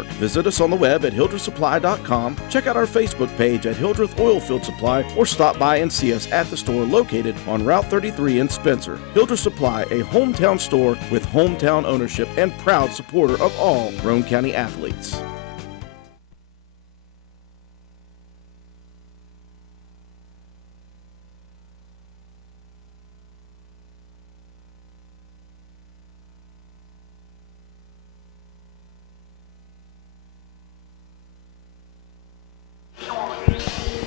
Network. Visit us on the web at hildrethsupply.com, check out our Facebook page at Hildreth Oilfield Supply, or stop by and see us at the store located on Route 33 in Spencer. Hildreth Supply, a hometown store with hometown ownership and proud supporter of all Roane County athletes.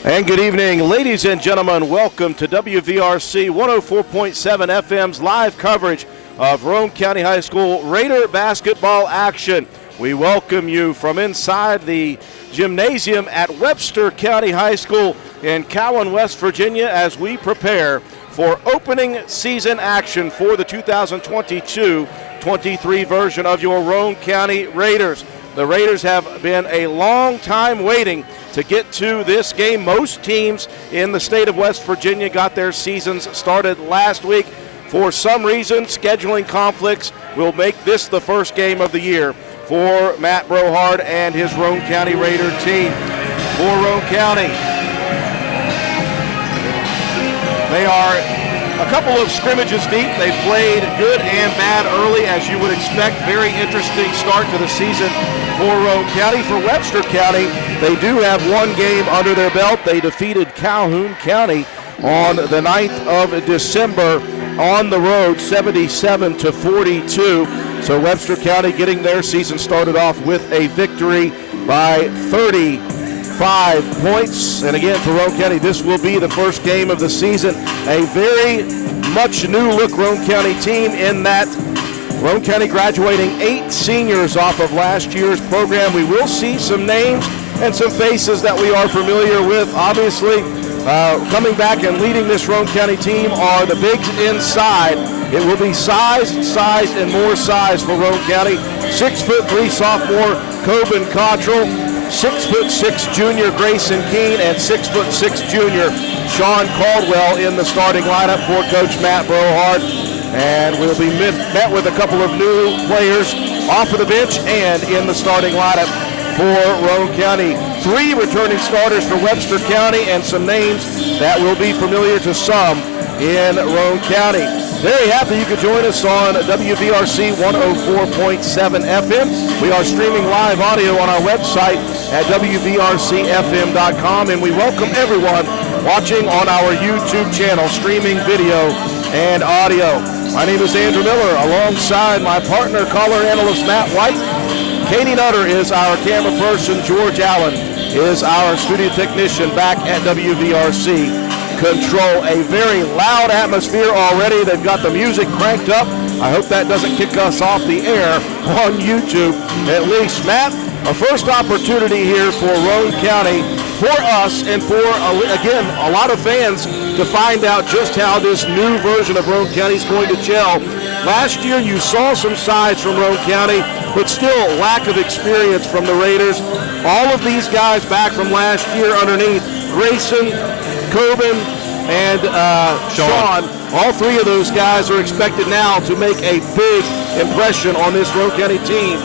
And good evening, ladies and gentlemen. Welcome to WVRC 104.7 FM's live coverage of Roane County High School Raider basketball action. We welcome you from inside the gymnasium at Webster County High School in Cowan, West Virginia, as we prepare for opening season action for the 2022-23 version of your Roane County Raiders. The Raiders have been a long time waiting to get to this game. Most teams in the state of West Virginia got their seasons started last week. For some reason, scheduling conflicts will make this the first game of the year for Matt Brohard and his Roane County Raider team. For Roane County, they are a couple of scrimmages deep. They played good and bad early, as you would expect. Very interesting start to the season for Roane County. For Webster County, they do have one game under their belt. They defeated Calhoun County on the 9th of December on the road, 77-42. So Webster County getting their season started off with a victory by 35 points. And again, for Roane County, this will be the first game of the season. A very much new look Roane County team in that Roane County graduating 8 seniors off of last year's program. We will see some names and some faces that we are familiar with. Obviously, coming back and leading this Roane County team are the bigs inside. It will be size, and more size for Roane County. 6'3" sophomore Coben Cottrell, 6'6" junior Grayson Keene, and 6'6" junior Sean Caldwell in the starting lineup for Coach Matt Brohard. And we'll be met with a couple of new players off of the bench and in the starting lineup for Roane County. 3 returning starters for Webster County and some names that will be familiar to some in Roane County. Very happy you could join us on WVRC 104.7 FM. We are streaming live audio on our website at WVRCFM.com, and we welcome everyone watching on our YouTube channel, streaming video and audio. My name is Andrew Miller, alongside my partner, caller analyst Matt White. Katie Nutter is our camera person. George Allen is our studio technician back at WVRC Control. A very loud atmosphere already. They've got the music cranked up. I hope that doesn't kick us off the air on YouTube, at least. Matt, a first opportunity here for Roane County, for us, and for, again, a lot of fans to find out just how this new version of Roane County is going to gel. Last year you saw some size from Roane County, but still lack of experience from the Raiders. All of these guys back from last year underneath Grayson, Coben, and Sean. All 3 of those guys are expected now to make a big impression on this Roane County team.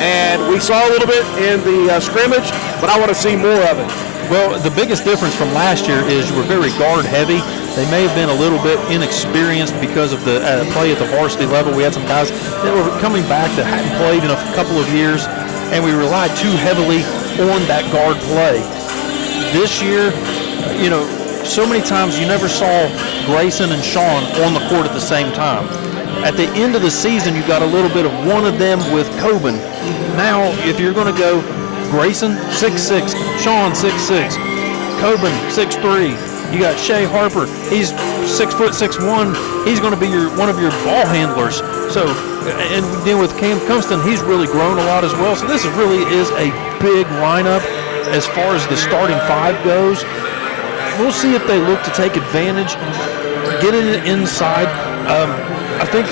And we saw a little bit in the scrimmage, but I want to see more of it. Well, the biggest difference from last year is we're very guard heavy. They may have been a little bit inexperienced because of the play at the varsity level. We had some guys that were coming back that hadn't played in a couple of years, and we relied too heavily on that guard play. This year, so many times you never saw Grayson and Sean on the court at the same time. At the end of the season, you got a little bit of one of them with Coben. Now, if you're going to go Grayson, 6'6", Sean, 6'6", Coben, 6'3", you got Shea Harper, he's 6'1", he's going to be one of your ball handlers. So, and then with Cam Cumston, he's really grown a lot as well. So this really is a big lineup as far as the starting 5 goes. We'll see if they look to take advantage, get it inside. I think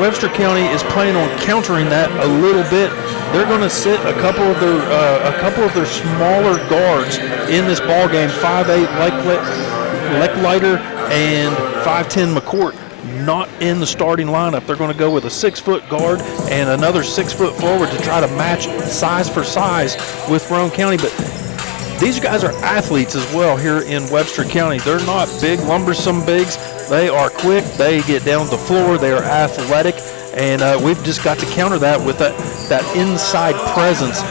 Webster County is planning on countering that a little bit. They're going to sit a couple of their smaller guards in this ball game. 5'8" Leckleiter and 5'10" McCourt not in the starting lineup. They're going to go with a 6-foot guard and another 6-foot forward to try to match size for size with Roane County. But these guys are athletes as well here in Webster County. They're not big, lumbersome bigs. They are quick. They get down the floor. They are athletic. And we've just got to counter that with that inside presence.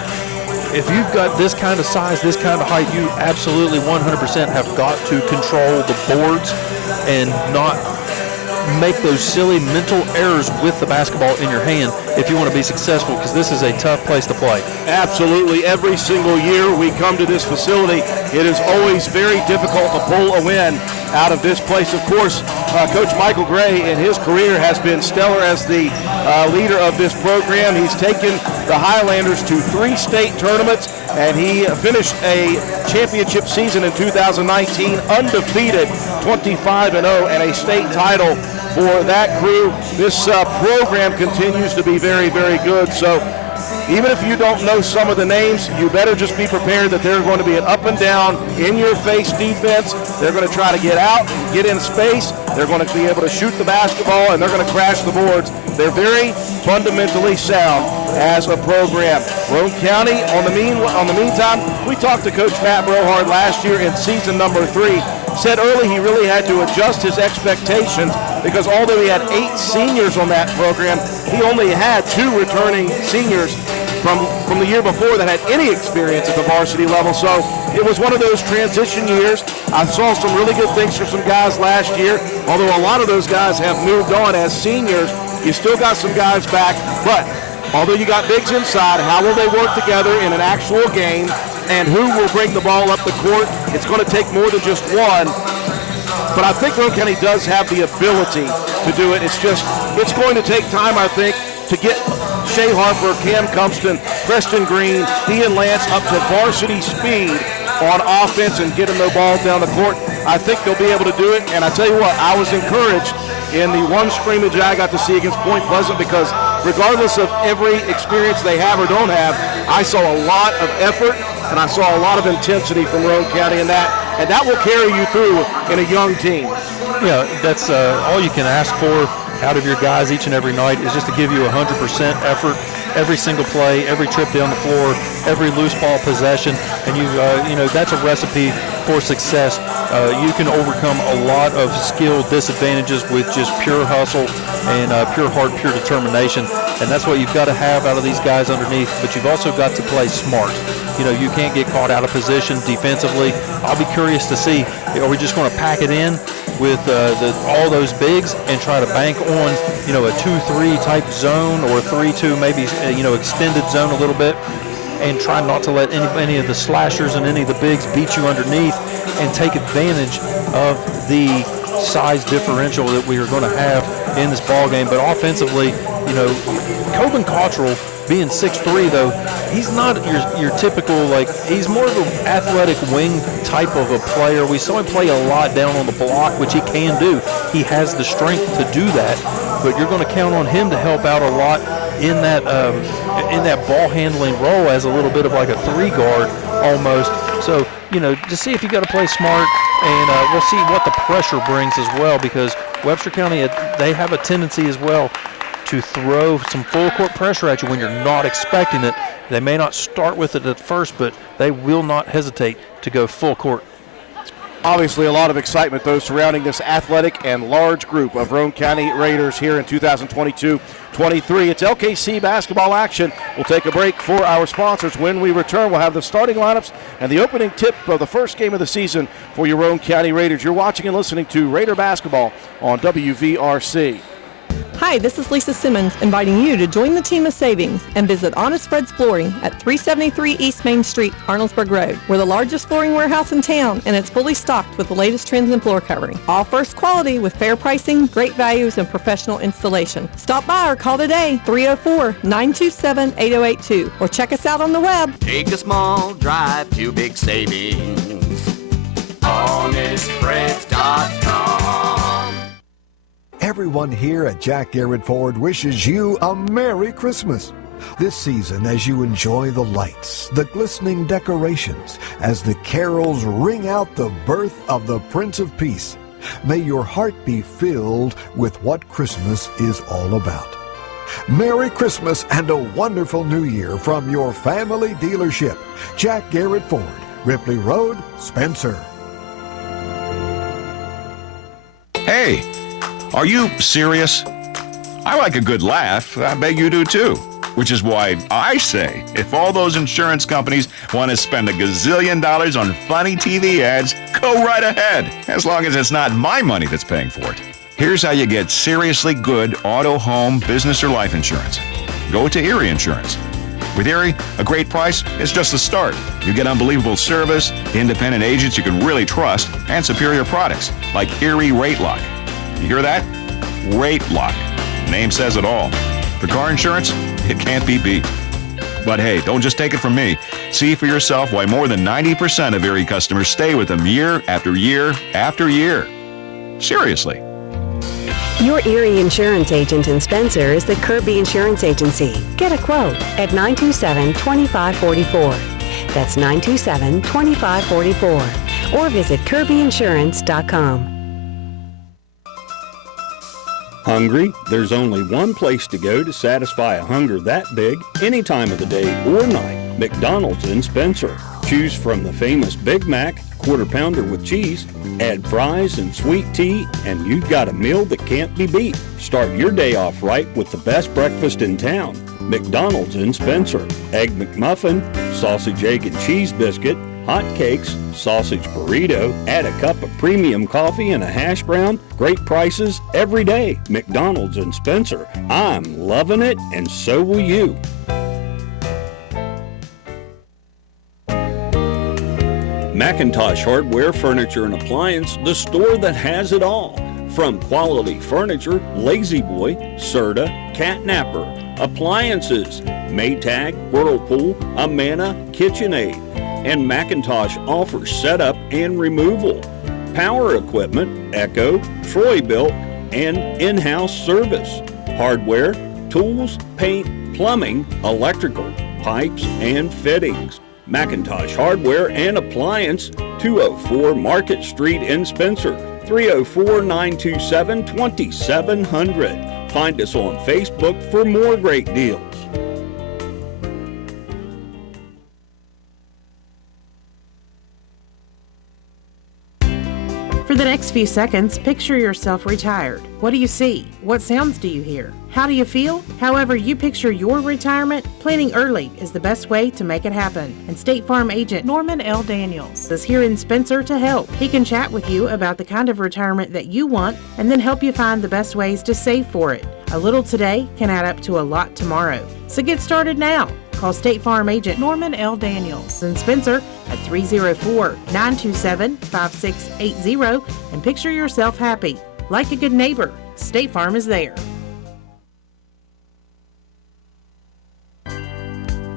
If you've got this kind of size, this kind of height, you absolutely 100% have got to control the boards and not make those silly mental errors with the basketball in your hand if you want to be successful, because this is a tough place to play. Absolutely. Every single year we come to this facility, it is always very difficult to pull a win out of this place. Of course, Coach Michael Gray in his career has been stellar as the leader of this program. He's taken the Highlanders to 3 state tournaments, and he finished a championship season in 2019 undefeated, 25-0, and a state title for that crew. This program continues to be very, very good. So even if you don't know some of the names, you better just be prepared that they're going to be an up and down, in-your-face defense. They're going to try to get out, get in space. They're going to be able to shoot the basketball, and they're going to crash the boards. They're very fundamentally sound as a program. Roane County, on the meantime, we talked to Coach Matt Brohard last year in season number 3. Said early he really had to adjust his expectations because although he had 8 seniors on that program, he only had 2 returning seniors from the year before that had any experience at the varsity level. So it was one of those transition years. I saw some really good things from some guys last year. Although a lot of those guys have moved on as seniors, you still got some guys back. But although you got bigs inside, how will they work together in an actual game? And who will bring the ball up the court? It's going to take more than just one. But I think Roane County does have the ability to do it. It's going to take time, I think, to get Shea Harper, Cam Cumpston, Preston Green, Ian Lance up to varsity speed on offense and getting the ball down the court. I think they'll be able to do it. And I tell you what, I was encouraged in the one scrimmage I got to see against Point Pleasant because regardless of every experience they have or don't have, I saw a lot of effort and I saw a lot of intensity from Roane County in that, and that will carry you through in a young team. Yeah, that's all you can ask for out of your guys each and every night is just to give you 100% effort every single play, every trip down the floor, every loose ball possession, and that's a recipe for success. You can overcome a lot of skill disadvantages with just pure hustle and pure heart, pure determination, and that's what you've got to have out of these guys underneath, but you've also got to play smart. You can't get caught out of position defensively. I'll be curious to see, are we just going to pack it in with all those bigs and try to bank on, a 2-3 type zone or a 3-2 maybe, extended zone a little bit, and try not to let any of the slashers and any of the bigs beat you underneath and take advantage of the size differential that we are going to have in this ball game. But offensively, Coben Cottrell, being 6'3", though, he's not your typical, he's more of an athletic wing type of a player. We saw him play a lot down on the block, which he can do. He has the strength to do that, but you're going to count on him to help out a lot in that ball handling role as a little bit of like a 3-guard almost. So, just see if you got to play smart, and we'll see what the pressure brings as well, because Webster County, they have a tendency as well to throw some full court pressure at you when you're not expecting it. They may not start with it at first, but they will not hesitate to go full court. Obviously a lot of excitement, though, surrounding this athletic and large group of Roane County Raiders here in 2022-23. It's LKC basketball action. We'll take a break for our sponsors. When we return, we'll have the starting lineups and the opening tip of the first game of the season for your Roane County Raiders. You're watching and listening to Raider Basketball on WVRC. Hi, this is Lisa Simmons inviting you to join the team of savings and visit Honest Fred's Flooring at 373 East Main Street, Arnoldsburg Road. We're the largest flooring warehouse in town, and it's fully stocked with the latest trends in floor covering. All first quality with fair pricing, great values, and professional installation. Stop by or call today, 304-927-8082, or check us out on the web. Take a small drive to big savings. HonestFreds.com. Everyone here at Jack Garrett Ford wishes you a Merry Christmas. This season, as you enjoy the lights, the glistening decorations, as the carols ring out the birth of the Prince of Peace, May your heart be filled with what Christmas is all about. Merry Christmas and a wonderful New Year from your family dealership. Jack Garrett Ford, Ripley Road, Spencer. Hey, are you serious? I like a good laugh. I bet you do too. Which is why I say, if all those insurance companies want to spend $1 gazillion on funny TV ads, go right ahead, as long as it's not my money that's paying for it. Here's how you get seriously good auto, home, business, or life insurance. Go to Erie Insurance. With Erie, a great price is just the start. You get unbelievable service, independent agents you can really trust, and superior products like Erie Rate Lock. You hear that? Rate Lock. Name says it all. For car insurance, it can't be beat. But hey, don't just take it from me. See for yourself why more than 90% of Erie customers stay with them year after year after year. Seriously. Your Erie Insurance agent in Spencer is the Kirby Insurance Agency. Get a quote at 927-2544. That's 927-2544. Or visit kirbyinsurance.com. Hungry? There's only one place to go to satisfy a hunger that big any time of the day or night. McDonald's in Spencer. Choose from the famous Big Mac, Quarter Pounder with cheese, add fries and sweet tea, and you've got a meal that can't be beat. Start your day off right with the best breakfast in town. McDonald's in Spencer. Egg McMuffin, sausage, egg, and cheese biscuit, hot cakes, sausage burrito, add a cup of premium coffee and a hash brown. Great prices every day. McDonald's in Spencer. I'm loving it, and so will you. McIntosh Hardware, Furniture, and Appliance, the store that has it all. From quality furniture, Lazy Boy, Serta, Catnapper, appliances, Maytag, Whirlpool, Amana, KitchenAid. And McIntosh offers setup and removal, power equipment, Echo, Troy-Bilt, and in-house service, hardware, tools, paint, plumbing, electrical, pipes, and fittings. McIntosh Hardware and Appliance, 204 Market Street in Spencer, 304-927-2700. Find us on Facebook for more great deals. For the next few seconds, picture yourself retired. What do you see? What sounds do you hear? How do you feel? However you picture your retirement, planning early is the best way to make it happen. And State Farm agent Norman L. Daniels is here in Spencer to help. He can chat with you about the kind of retirement that you want and then help you find the best ways to save for it. A little today can add up to a lot tomorrow. So get started now. Call State Farm agent Norman L. Daniels in Spencer at 304-927-5680 and picture yourself happy. Like a good neighbor, State Farm is there.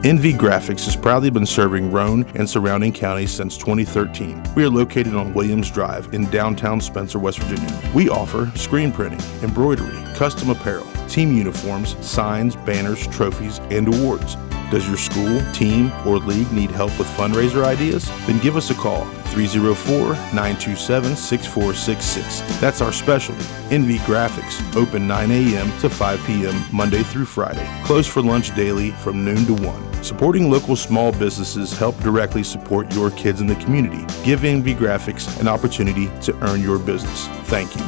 NV Graphics has proudly been serving Roane and surrounding counties since 2013. We are located on Williams Drive in downtown Spencer, West Virginia. We offer screen printing, embroidery, custom apparel, team uniforms, signs, banners, trophies, and awards. Does your school, team, or league need help with fundraiser ideas? Then give us a call, 304-927-6466. That's our specialty, NV Graphics, open 9 a.m. to 5 p.m. Monday through Friday. Closed for lunch daily from noon to 1. Supporting local small businesses help directly support your kids in the community. Give NV Graphics an opportunity to earn your business. Thank you.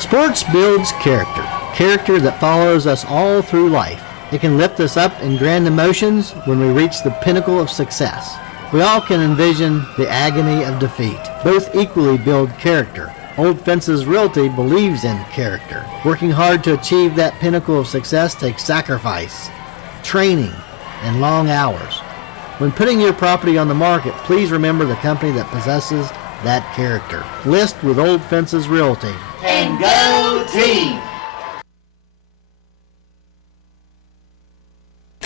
Sports builds character, character that follows us all through life. It can lift us up in grand emotions when we reach the pinnacle of success. We all can envision the agony of defeat. Both equally build character. Old Fences Realty believes in character. Working hard to achieve that pinnacle of success takes sacrifice, training, and long hours. When putting your property on the market, please remember the company that possesses that character. List with Old Fences Realty. And go team!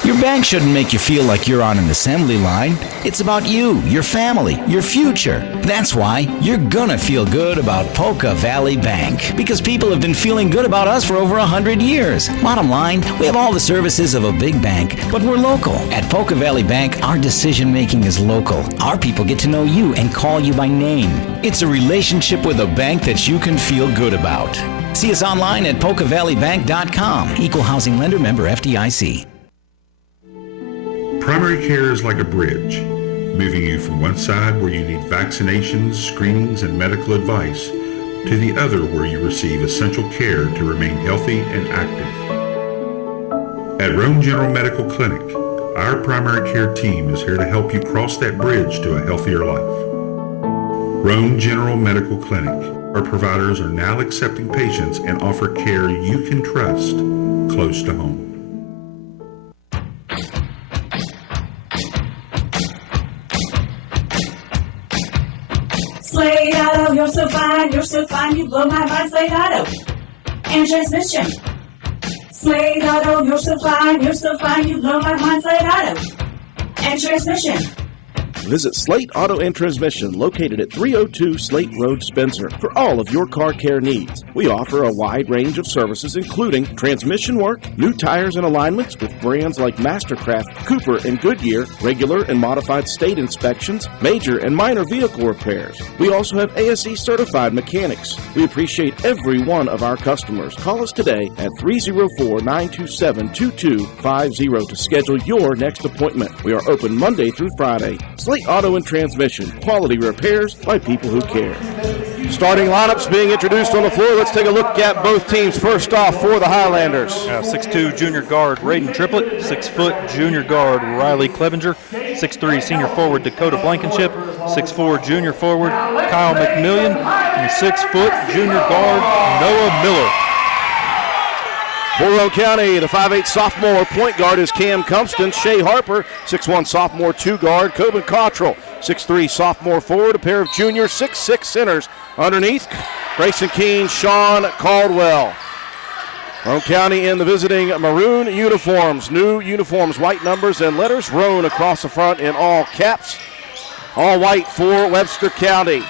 Your bank bank shouldn't make you feel like you're on an assembly line. It's about you, your family, your future. That's why you're gonna feel good about Polka Valley Bank, because people have been feeling good about us for over 100 years. Bottom line, we have all the services of a big bank, but we're local. At Polka Valley Bank, our decision-making is local. Our people get to know you and call you by name. It's a relationship with a bank that you can feel good about. See us online at polkavalleybank.com. Equal housing lender, member FDIC. Primary care is like a bridge, moving you from one side where you need vaccinations, screenings, and medical advice to the other where you receive essential care to remain healthy and active. At Roane General Medical Clinic, our primary care team is here to help you cross that bridge to a healthier life. Roane General Medical Clinic. Our providers are now accepting patients and offer care you can trust close to home. Slade Auto, you're so fine, you blow my mind, Slade Auto. And transmission. Slade Auto, you're so fine, you blow my mind, Slade Auto. And transmission. Visit Slate Auto and Transmission, located at 302 Slate Road, Spencer, for all of your car care needs. We offer a wide range of services, including transmission work, new tires and alignments with brands like Mastercraft, Cooper, and Goodyear, regular and modified state inspections, major and minor vehicle repairs. We also have ASE certified mechanics. We appreciate every one of our customers. Call us today at 304-927-2250 to schedule your next appointment. We are open Monday through Friday. Slate Auto and Transmission, quality repairs by people who care. Starting lineups being introduced on the floor. Let's take a look at both teams. First off, for the Highlanders. 6'2" junior guard Raiden Triplett, 6 foot junior guard Riley Clevenger, 6'3" senior forward Dakota Blankenship, 6'4" junior forward Kyle McMillian, and 6 foot junior guard Noah Miller. For Roane County, the 5'8" sophomore point guard is Cam Cumpston. Shea Harper, 6'1" sophomore 2 guard. Coben Cottrell, 6'3" sophomore forward. A pair of junior 6'6" centers underneath. Grayson Keene, Sean Caldwell. Roane County in the visiting maroon uniforms. New uniforms, white numbers and letters. Roane across the front in all caps. All white for Webster County.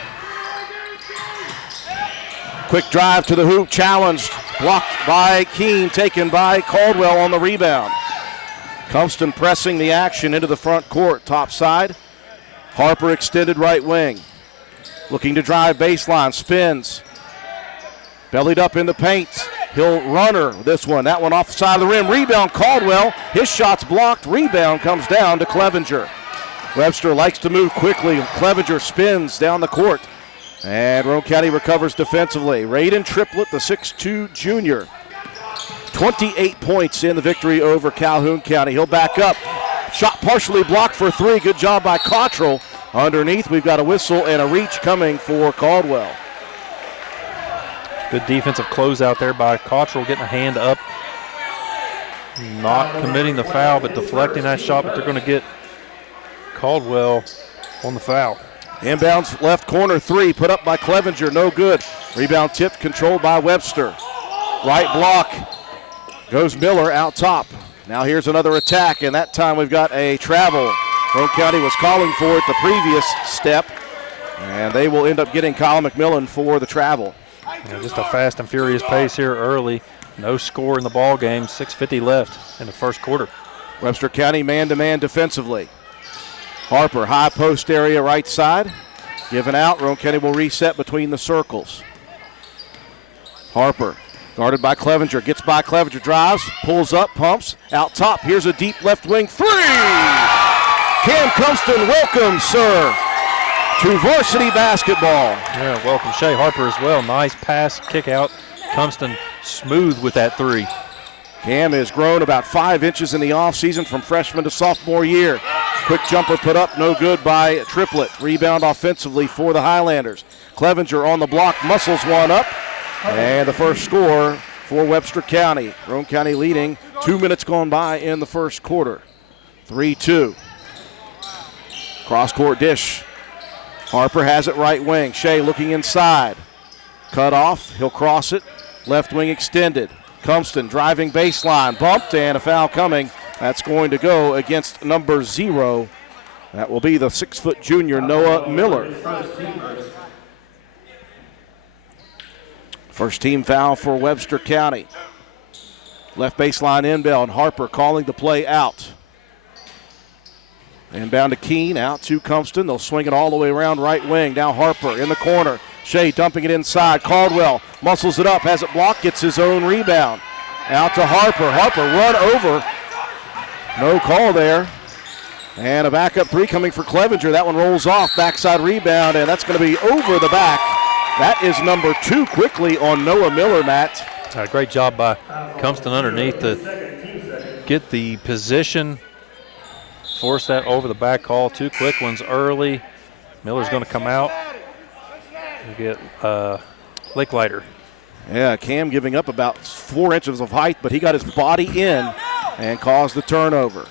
Quick drive to the hoop, challenged. Blocked by Keene, taken by Caldwell on the rebound. Cumpston pressing the action into the front court, top side. Harper extended right wing. Looking to drive baseline, spins. Bellied up in the paint. He'll runner this one. That one off the side of the rim. Rebound Caldwell. His shot's blocked. Rebound comes down to Clevenger. Webster likes to move quickly. Clevenger spins down the court. And Roane County recovers defensively. Raiden Triplett, the 6'2" junior. 28 points in the victory over Calhoun County. He'll back up. Shot partially blocked for 3. Good job by Cottrell. Underneath, we've got a whistle and a reach coming for Caldwell. Good defensive closeout there by Cottrell, getting a hand up. Not committing the foul, but deflecting that shot, but they're going to get Caldwell on the foul. Inbounds left corner 3, put up by Clevenger, no good. Rebound tipped, controlled by Webster. Right block, goes Miller out top. Now here's another attack, and that time we've got a travel. Roane County was calling for it the previous step, and they will end up getting Kyle McMillan for the travel. Yeah, just a fast and furious pace here early. No score in the ball game, 6:50 left in the first quarter. Webster County man-to-man defensively. Harper, high post area right side. Given out, Roane County will reset between the circles. Harper, guarded by Clevenger, gets by Clevenger, drives, pulls up, pumps, out top. Here's a deep left wing 3! Cam Cumpston, welcome, sir, to varsity basketball. Yeah, welcome Shea Harper as well. Nice pass, kick out. Cumpston smooth with that 3. Cam has grown about 5 inches in the offseason from freshman to sophomore year. Quick jumper put up, no good by Triplett. Rebound offensively for the Highlanders. Clevenger on the block, muscles one up. And the first score for Webster County. Roane County leading, 2 minutes gone by in the first quarter. 3-2. Cross-court dish. Harper has it right wing. Shea looking inside. Cut off, he'll cross it. Left wing extended. Cumpston driving baseline, bumped, and a foul coming That's going to go against number 0. That will be the 6-foot junior, Noah Miller. First team foul for Webster County. Left baseline inbound. Harper calling the play out. Inbound to Keene, out to Compston. They'll swing it all the way around right wing. Now Harper in the corner. Shea dumping it inside. Caldwell muscles it up, has it blocked, gets his own rebound. Out to Harper. Harper run over. No call there. And a backup 3 coming for Clevenger. That one rolls off. Backside rebound, and that's going to be over the back. That is number 2 quickly on Noah Miller, Matt. Great job by Compston underneath to get the position. Force that over the back call. 2 quick ones early. Miller's going to come out. We get Licklider. Yeah, Cam giving up about 4 inches of height, but he got his body in and caused the turnover.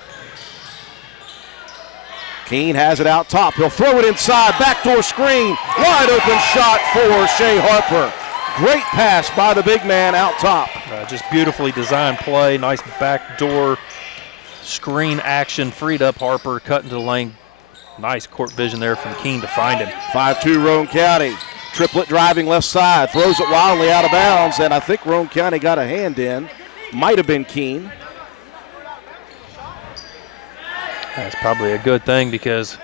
Keene has it out top. He'll throw it inside. Backdoor screen. Wide open shot for Shea Harper. Great pass by the big man out top. Just beautifully designed play. Nice backdoor screen action. Freed up Harper. Cut into the lane. Nice court vision there from Keene to find him. 5-2 Roane County. Triplet driving left side. Throws it wildly out of bounds, and I think Roane County got a hand in. Might have been Keene. That's probably a good thing because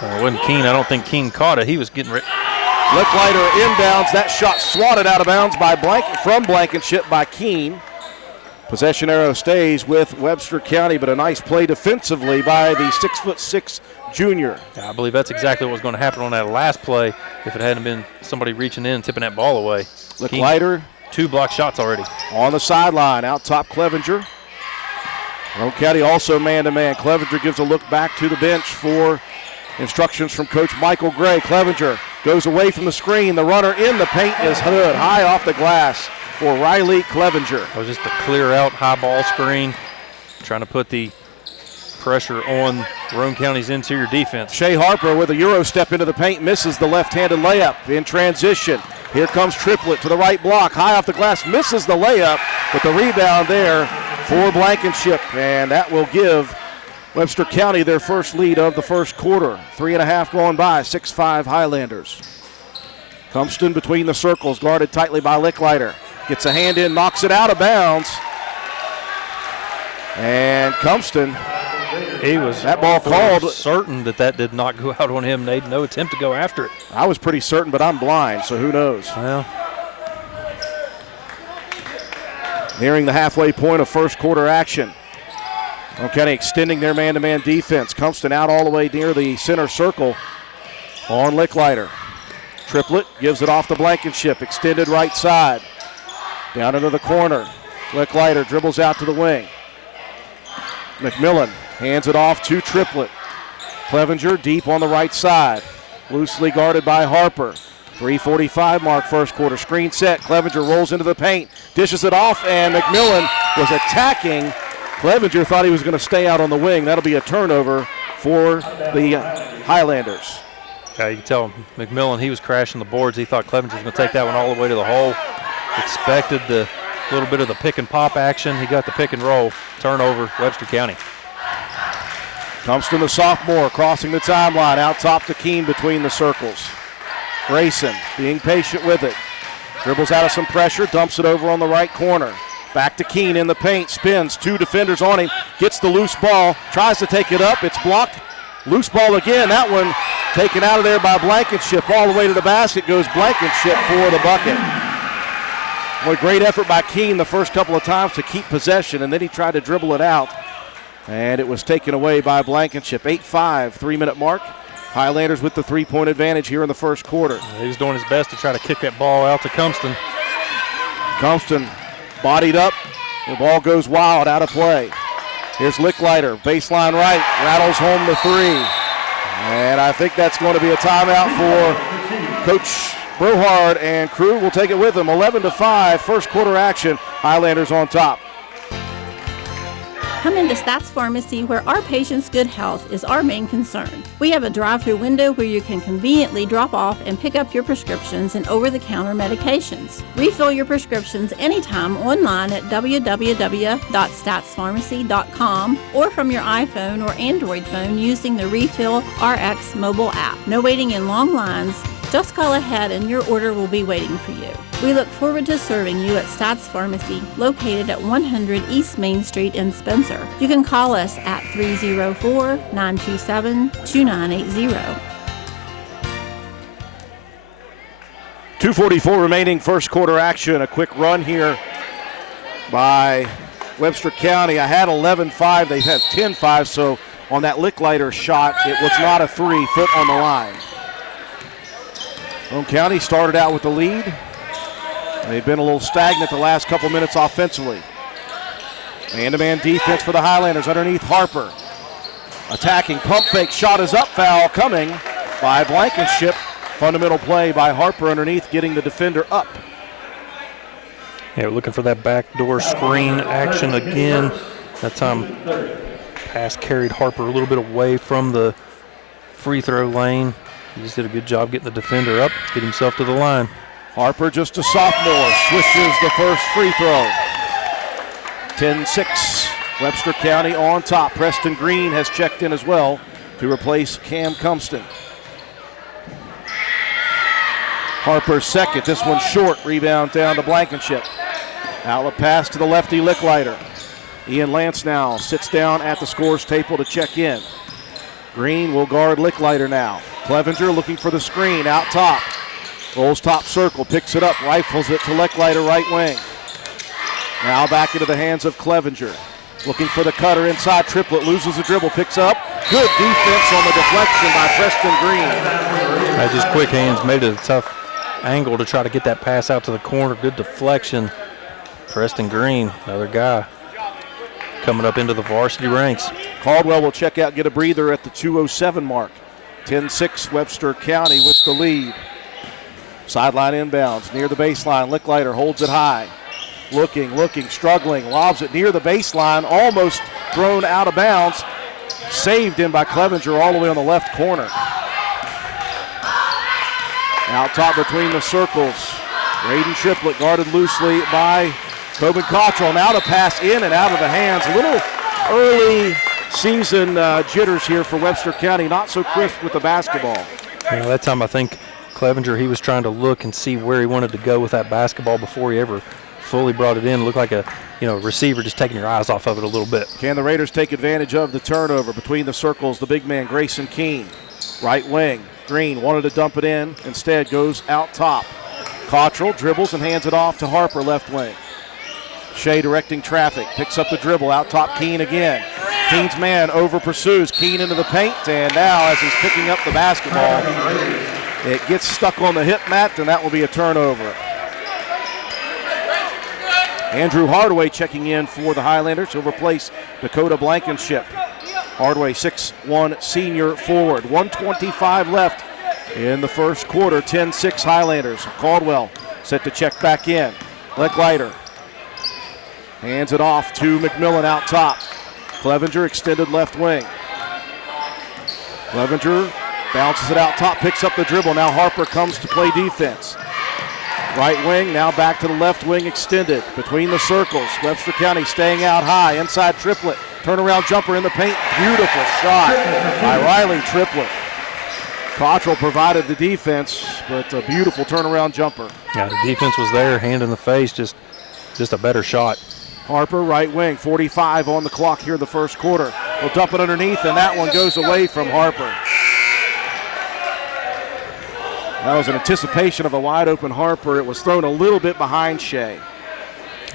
it wasn't Keene. I don't think Keene caught it. He was getting ready. Licklider inbounds. That shot swatted out of bounds by from Blankenship by Keene. Possession arrow stays with Webster County, but a nice play defensively by the 6'6" junior. I believe that's exactly what was going to happen on that last play if it hadn't been somebody reaching in and tipping that ball away. Licklider. 2 block shots already. On the sideline, out top Clevenger. Roane County also man-to-man. Clevenger gives a look back to the bench for instructions from Coach Michael Gray. Clevenger goes away from the screen. The runner in the paint is Hood, high off the glass for Riley Clevenger. That was just a clear out high ball screen, trying to put the pressure on Roane County's interior defense. Shea Harper with a Euro step into the paint, misses the left-handed layup in transition. Here comes Triplet to the right block, high off the glass, misses the layup, but the rebound there for Blankenship, and that will give Webster County their first lead of the first quarter. 3.5 going by, 6-5 Highlanders. Compston between the circles, guarded tightly by Licklider. Gets a hand in, knocks it out of bounds. And Compston, he was that ball called. Certain that did not go out on him, Nate. No attempt to go after it. I was pretty certain, but I'm blind, so who knows? Well, nearing the halfway point of first quarter action. Roane County extending their man-to-man defense. Compston out all the way near the center circle on Licklider. Triplet gives it off to Blankenship, extended right side. Down into the corner. Licklider dribbles out to the wing. McMillan hands it off to Triplet. Clevenger deep on the right side. Loosely guarded by Harper. 3:45 mark first quarter. Screen set. Clevenger rolls into the paint. Dishes it off, and McMillan was attacking. Clevenger thought he was going to stay out on the wing. That'll be a turnover for the Highlanders. Yeah, you can tell McMillan, he was crashing the boards. He thought Clevenger was going to take that one all the way to the hole. Expected the little bit of the pick and pop action. He got the pick and roll. Turnover, Webster County. Compston, the sophomore, crossing the timeline. Out top to Keene between the circles. Grayson being patient with it. Dribbles out of some pressure, dumps it over on the right corner. Back to Keene in the paint, spins, 2 defenders on him, gets the loose ball, tries to take it up, it's blocked. Loose ball again, that one taken out of there by Blankenship. All the way to the basket goes Blankenship for the bucket. Boy, great effort by Keene the first couple of times to keep possession, and then he tried to dribble it out, and it was taken away by Blankenship. 8-5, 3-minute mark. Highlanders with the 3-point advantage here in the first quarter. He was doing his best to try to kick that ball out to Compston. Compston bodied up. The ball goes wild, out of play. Here's Licklider, baseline right, rattles home the 3. And I think that's going to be a timeout for Coach Brohard and crew. Will take it with them. 11-5, first quarter action. Highlanders on top. Come into Stats Pharmacy, where our patients' good health is our main concern. We have a drive-through window where you can conveniently drop off and pick up your prescriptions and over-the-counter medications. Refill your prescriptions anytime online at www.statspharmacy.com or from your iPhone or Android phone using the Refill RX mobile app. No waiting in long lines. Just call ahead and your order will be waiting for you. We look forward to serving you at Stats Pharmacy, located at 100 East Main Street in Spencer. You can call us at 304-927-2980. 2:44 remaining first quarter action. A quick run here by Webster County. I had 11-5. They've had 10-5, so on that Licklider shot, it was not a 3-foot on the line. Roane County started out with the lead. They've been a little stagnant the last couple minutes offensively. Man-to-man defense for the Highlanders underneath Harper. Attacking, pump fake, shot is up, foul coming by Blankenship. Fundamental play by Harper underneath, getting the defender up. Yeah, we're looking for that backdoor screen action again. That time, pass carried Harper a little bit away from the free throw lane. He just did a good job getting the defender up, get himself to the line. Harper, just a sophomore, swishes the first free throw. 10-6, Webster County on top. Preston Green has checked in as well to replace Cam Cumston. Harper's second, this one short, rebound down to Blankenship. Outlet pass to the lefty Licklider. Ian Lance now sits down at the scores table to check in. Green will guard Licklider now. Clevenger looking for the screen out top. Rolls top circle, picks it up, rifles it to Licklider right wing. Now back into the hands of Clevenger. Looking for the cutter inside, Triplett loses the dribble, picks up. Good defense on the deflection by Preston Green. Just quick hands, made it a tough angle to try to get that pass out to the corner. Good deflection. Preston Green, another guy coming up into the varsity ranks. Caldwell will check out, get a breather at the 2:07 mark. 10-6, Webster County with the lead. Sideline inbounds, near the baseline. Licklider holds it high. Looking, struggling, lobs it near the baseline, almost thrown out of bounds. Saved in by Clevenger all the way on the left corner. Out top between the circles. Braden Triplett guarded loosely by Tobin Cottrell. Now to pass in and out of the hands. A little early season jitters here for Webster County. Not so crisp with the basketball. Yeah, that time I think Clevenger, he was trying to look and see where he wanted to go with that basketball before he ever fully brought it in. Looked like a receiver just taking your eyes off of it a little bit. Can the Raiders take advantage of the turnover between the circles? The big man, Grayson Keene, right wing. Green wanted to dump it in, instead goes out top. Cottrell dribbles and hands it off to Harper, left wing. Shea directing traffic, picks up the dribble, out top Keene again. Keene's man over pursues, Keene into the paint, and now as he's picking up the basketball, it gets stuck on the hip mat, and that will be a turnover. Andrew Hardaway checking in for the Highlanders. He'll replace Dakota Blankenship. Hardaway, 6'1", senior forward. 1:25 left in the first quarter. 10-6 Highlanders. Caldwell set to check back in. Licklider hands it off to McMillan out top. Clevenger extended left wing. Clevenger bounces it out top, picks up the dribble. Now Harper comes to play defense. Right wing, now back to the left wing extended. Between the circles, Webster County staying out high. Inside Triplett, turnaround jumper in the paint. Beautiful shot by Riley Triplett. Cottrell provided the defense, but a beautiful turnaround jumper. Yeah, the defense was there, hand in the face, just a better shot. Harper, right wing, 45 on the clock here in the first quarter. We'll dump it underneath, and that one goes away from Harper. That was an anticipation of a wide open Harper. It was thrown a little bit behind Shea.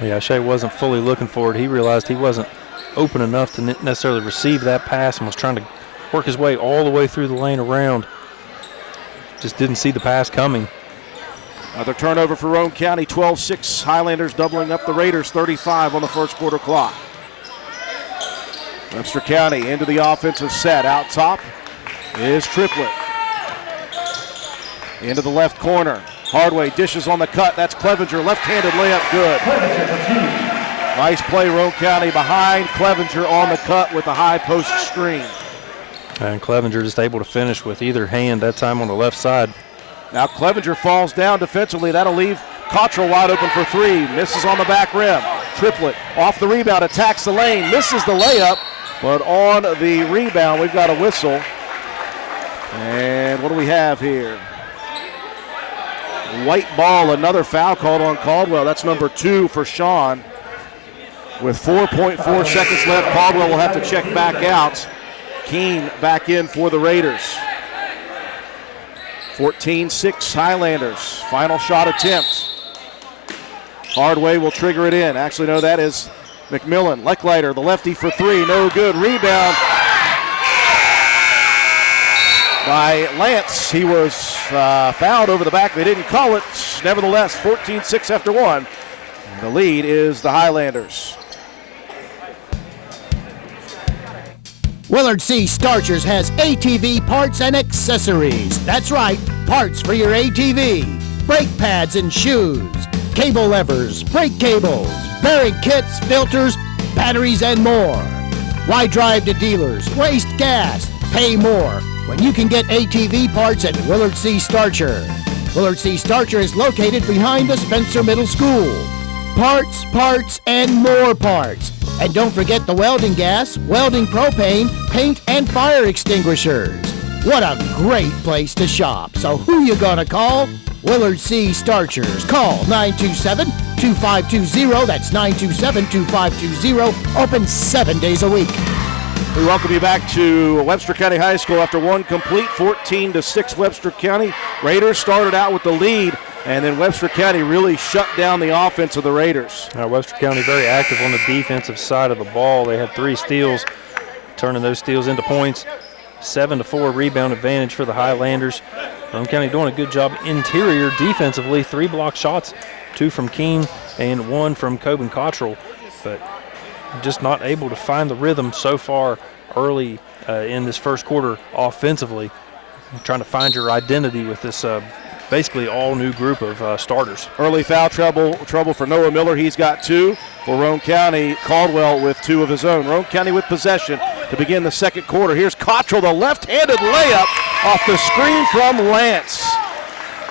Yeah, Shea wasn't fully looking for it. He realized he wasn't open enough to necessarily receive that pass and was trying to work his way all the way through the lane around. Just didn't see the pass coming. Another turnover for Roane County, 12-6. Highlanders doubling up the Raiders, 35 on the first quarter clock. Webster County into the offensive set. Out top is Triplett. Into the left corner. Hardaway dishes on the cut. That's Clevenger. Left-handed layup, good. Nice play, Roane County behind. Clevenger on the cut with a high post screen. And Clevenger just able to finish with either hand, that time on the left side. Now Clevenger falls down defensively. That'll leave Cottrell wide open for three. Misses on the back rim. Triplett off the rebound, attacks the lane, misses the layup, but on the rebound, we've got a whistle. And what do we have here? White ball, another foul called on Caldwell. That's number 2 for Sean. With 4.4 seconds left, Caldwell will have to check back out. Keene back in for the Raiders. 14-6 Highlanders. Final shot attempt. Hardway will trigger it in. Actually, no, that is McMillan. Lecklider, the lefty for three. No good. Rebound by Lance. He was fouled over the back. They didn't call it. Nevertheless, 14-6 after one. The lead is the Highlanders. Willard C. Starchers has ATV parts and accessories. That's right, parts for your ATV. Brake pads and shoes, cable levers, brake cables, bearing kits, filters, batteries, and more. Why drive to dealers, waste gas, pay more when you can get ATV parts at Willard C. Starcher? Willard C. Starcher is located behind the Spencer Middle School. Parts, parts, and more parts. And don't forget the welding gas, welding propane, paint, and fire extinguishers. What a great place to shop. So who you gonna call? Willard C. Starchers. Call 927-2520. That's 927-2520. Open 7 days a week. We welcome you back to Webster County High School after one complete, 14-6 Webster County. Raiders started out with the lead, and then Webster County really shut down the offense of the Raiders. Webster County very active on the defensive side of the ball. They had 3 steals, turning those steals into points. 7-4 rebound advantage for the Highlanders. Roane County doing a good job interior defensively. 3 block shots, 2 from Keene and 1 from Coben Cottrell, but just not able to find the rhythm so far early in this first quarter offensively. Trying to find your identity with this basically all new group of starters. Early foul trouble for Noah Miller. He's got 2. For Roane County, Caldwell with 2 of his own. Roane County with possession to begin the second quarter. Here's Cottrell, the left-handed layup off the screen from Lance.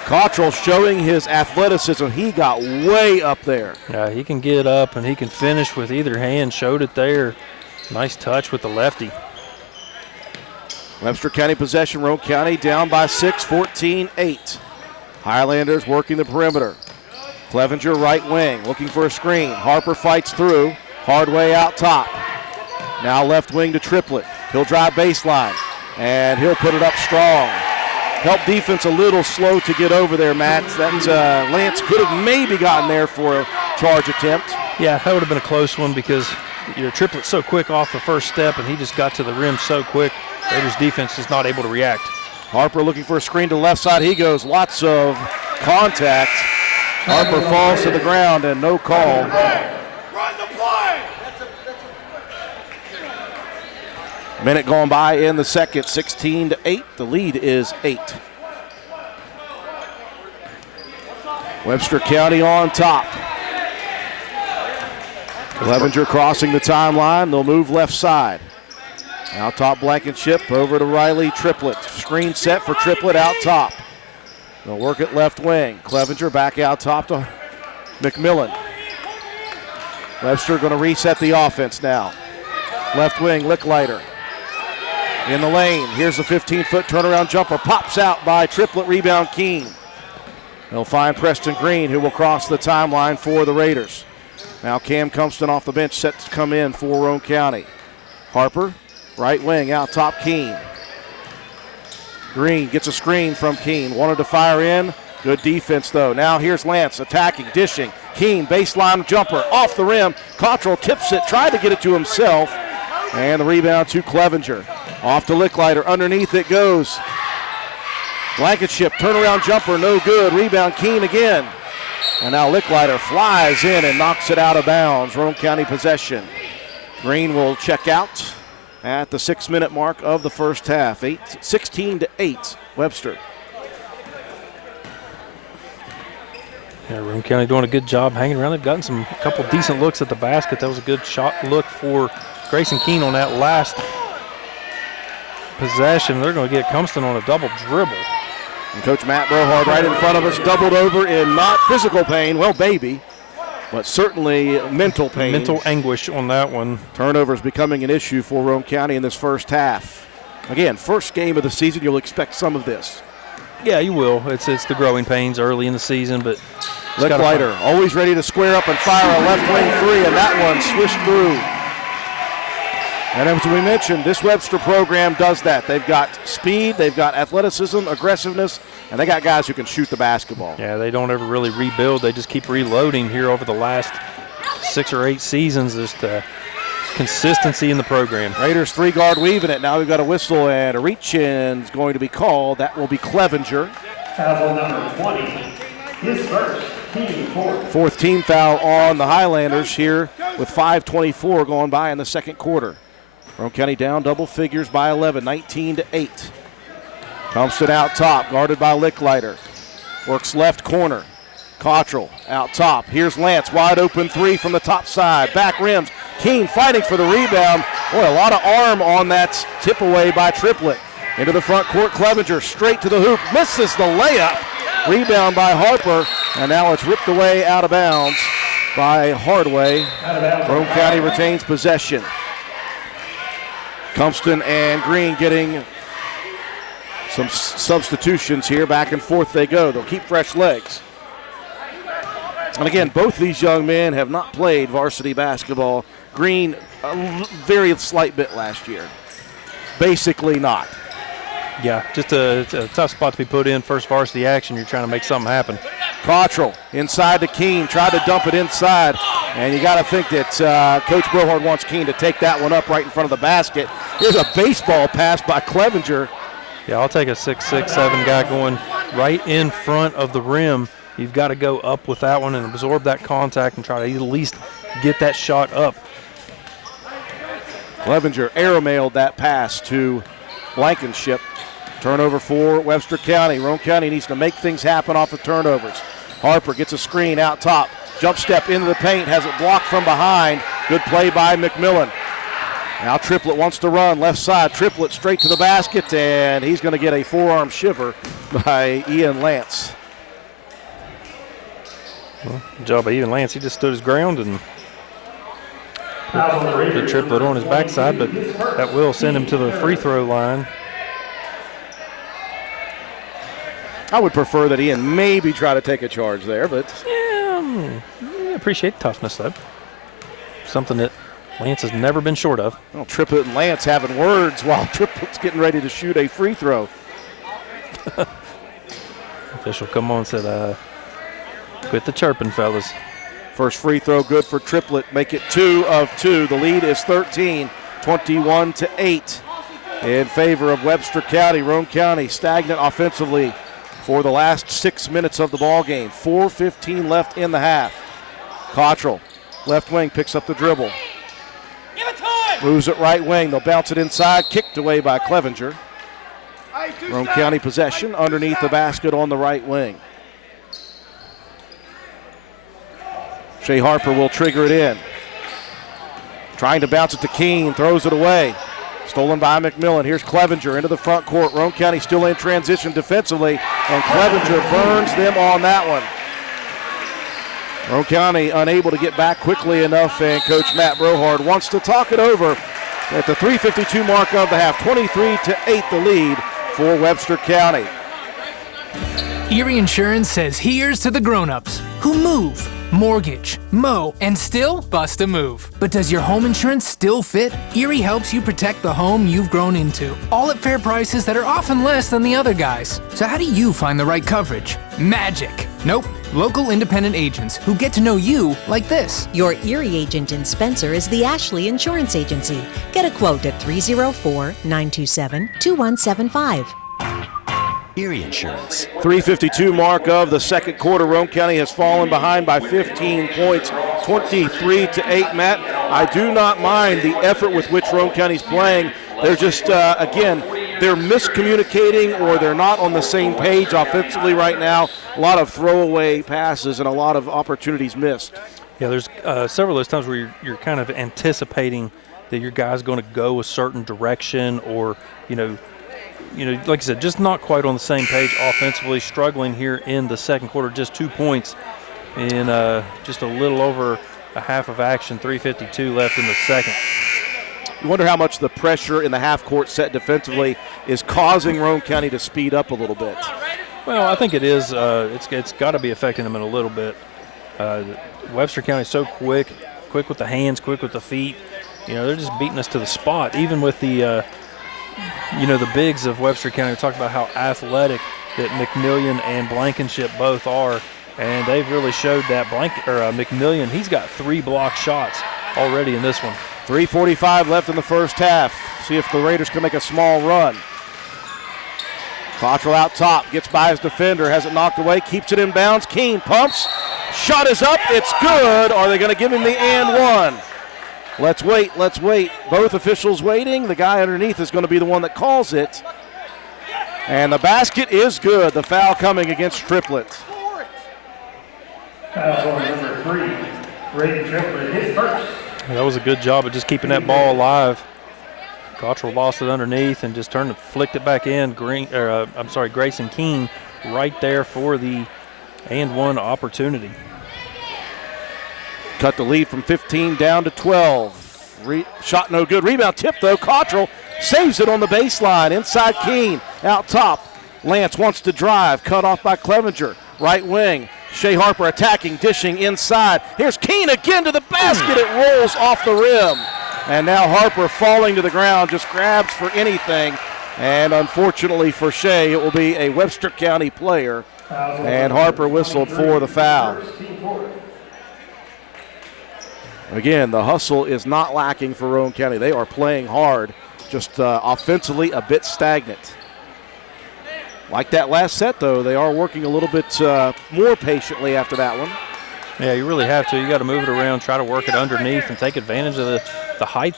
Cottrell showing his athleticism. He got way up there. Yeah, he can get up and he can finish with either hand. Showed it there. Nice touch with the lefty. Webster County possession. Roane County down by 6, 14-8. Highlanders working the perimeter. Clevenger right wing looking for a screen. Harper fights through. Hardway out top. Now left wing to Triplett. He'll drive baseline and he'll put it up strong. Help defense a little slow to get over there, Matt. That Lance could have maybe gotten there for a charge attempt. Yeah, that would have been a close one because Triplett's so quick off the first step and he just got to the rim so quick. Raiders defense is not able to react. Harper looking for a screen to the left side. He goes. Lots of contact. Harper falls to the ground and no call. Minute going by in the second, 16-8. The lead is 8. Webster County on top. Clevenger crossing the timeline. They'll move left side. Out top Blankenship over to Riley Triplett. Screen set for Triplett out top. They'll work it left wing. Clevenger back out top to McMillan. Webster going to reset the offense now. Left wing, Licklider. In the lane, here's the 15-foot turnaround jumper. Pops out by Triplett, rebound Keene. They'll find Preston Green, who will cross the timeline for the Raiders. Now Cam Compston off the bench, set to come in for Roane County. Harper, right wing, out top Keene. Green gets a screen from Keene. Wanted to fire in. Good defense, though. Now here's Lance attacking, dishing. Keene, baseline jumper, off the rim. Cottrell tips it, tried to get it to himself. And the rebound to Clevenger. Off to Licklider, underneath it goes. Blankenship, turnaround jumper, no good. Rebound Keene again. And now Licklider flies in and knocks it out of bounds. Roane County possession. Green will check out at the 6-minute mark of the first half. 16-8, Webster. Yeah, Roane County doing a good job hanging around. They've gotten a couple decent looks at the basket. That was a good shot look for Grayson Keene on that last possession. They're going to get Cumston on a double dribble. And Coach Matt Brohard right in front of us, doubled over in not physical pain, well, maybe, but certainly mental pain. Mental anguish on that one. Turnovers becoming an issue for Roane County in this first half. Again, first game of the season, you'll expect some of this. Yeah, you will. It's the growing pains early in the season, but Licklider always ready to square up and fire a left wing three, and that one swished through. And as we mentioned, this Webster program does that. They've got speed, they've got athleticism, aggressiveness, and they got guys who can shoot the basketball. Yeah, they don't ever really rebuild. They just keep reloading here over the last 6 or 8 seasons. Just consistency in the program. Raiders 3-guard weaving it. Now we've got a whistle, and a reach-in is going to be called. That will be Clevenger. Foul number 20, his first, team fourth. Fourth team foul on the Highlanders here with 5:24 going by in the second quarter. Roane County down double figures by 11, 19-8. Cumston out top, guarded by Licklider. Works left corner. Cottrell out top. Here's Lance, wide open three from the top side. Back rims. Keene fighting for the rebound. Boy, a lot of arm on that tip away by Triplett. Into the front court, Clevenger straight to the hoop. Misses the layup. Rebound by Harper. And now it's ripped away out of bounds by Hardway. Roane County retains possession. Cumston and Green getting some substitutions here. Back and forth they go. They'll keep fresh legs. And again, both these young men have not played varsity basketball. Green, a very slight bit last year. Basically not. Yeah, just it's a tough spot to be put in. First varsity action, you're trying to make something happen. Cottrell inside to Keene, tried to dump it inside. And you got to think that Coach Brohard wants Keene to take that one up right in front of the basket. Here's a baseball pass by Clevenger. Yeah, I'll take a 6'6", 7 guy going right in front of the rim. You've got to go up with that one and absorb that contact and try to at least get that shot up. Clevenger aeromailed that pass to Blankenship. Turnover for Webster County. Roane County needs to make things happen off of turnovers. Harper gets a screen out top. Jump step into the paint, has it blocked from behind. Good play by McMillan. Now Triplett wants to run left side. Triplett straight to the basket, and he's going to get a forearm shiver by Ian Lance. Well, good job by Ian Lance. He just stood his ground and put Triplett on his backside, but that will send him to the free throw line. I would prefer that Ian maybe try to take a charge there, but I appreciate toughness, though. Something that Lance has never been short of. Well, Triplett and Lance having words while Triplett's getting ready to shoot a free throw. Official come on and said, quit the chirping, fellas. First free throw good for Triplett. Make it 2 of 2. The lead is 13, 21-8 in favor of Webster County. Roane County stagnant offensively for the last 6 minutes of the ball game. 4:15 left in the half. Cottrell, left wing, picks up the dribble. Moves it right wing. They'll bounce it inside. Kicked away by Clevenger. Roane County possession underneath the basket on the right wing. Shea Harper will trigger it in. Trying to bounce it to Keene. Throws it away. Stolen by McMillan. Here's Clevenger into the front court. Roane County still in transition defensively, and Clevenger burns them on that one. Roane County unable to get back quickly enough, and Coach Matt Brohard wants to talk it over at the 3:52 mark of the half. 23-8 the lead for Webster County. Erie Insurance says here's to the grown-ups who move, mortgage, mow, and still bust a move. But does your home insurance still fit? Erie helps you protect the home you've grown into, all at fair prices that are often less than the other guys. So how do you find the right coverage? Magic. Nope. Local independent agents who get to know you like this. Your Erie agent in Spencer is the Ashley Insurance Agency. Get a quote at 304-927-2175. Erie Insurance. 3:52 mark of the second quarter. Roane County has fallen behind by 15 points, 23-8. Matt, I do not mind the effort with which Roane County's playing. They're just, again, they're miscommunicating or they're not on the same page offensively right now. lot of throwaway passes and a lot of opportunities missed. Yeah, there's several of those times where you're kind of anticipating that your guy's going to go a certain direction, or like I said, just not quite on the same page offensively, struggling here in the second quarter. Just 2 points in just a little over a half of action, 3:52 left in the second. You wonder how much the pressure in the half-court set defensively is causing Roane County to speed up a little bit. Well, I think it is. It's got to be affecting them in a little bit. Webster County is so quick with the hands, quick with the feet. They're just beating us to the spot. Even with the the bigs of Webster County, we talked about how athletic that McMillian and Blankenship both are, and they've really showed that. McMillian, he's got 3 block shots already in this one. 3:45 left in the first half. See if the Raiders can make a small run. Cottrell out top, gets by his defender, has it knocked away, keeps it in bounds. Keene pumps, shot is up, it's good. Are they going to give him the and one? Let's wait. Both officials waiting. The guy underneath is going to be the one that calls it. And the basket is good. The foul coming against Triplett. Foul on number 3, Ray Triplett, his first. That was a good job of just keeping that ball alive. Cottrell lost it underneath and just flicked it back in. Grayson Keene right there for the and one opportunity. Cut the lead from 15 down to 12. Shot no good. Rebound tip though. Cottrell saves it on the baseline. Inside Keene. Out top. Lance wants to drive. Cut off by Clevenger. Right wing. Shea Harper attacking, dishing inside. Here's Keene again to the basket. It rolls off the rim. And now Harper falling to the ground, just grabs for anything. And unfortunately for Shea, it will be a Webster County player. And Harper whistled for the foul. Again, the hustle is not lacking for Roane County. They are playing hard, just offensively a bit stagnant. Like that last set, though, they are working a little bit more patiently after that one. Yeah, you really have to. You got to move it around, try to work it underneath, and take advantage of the height.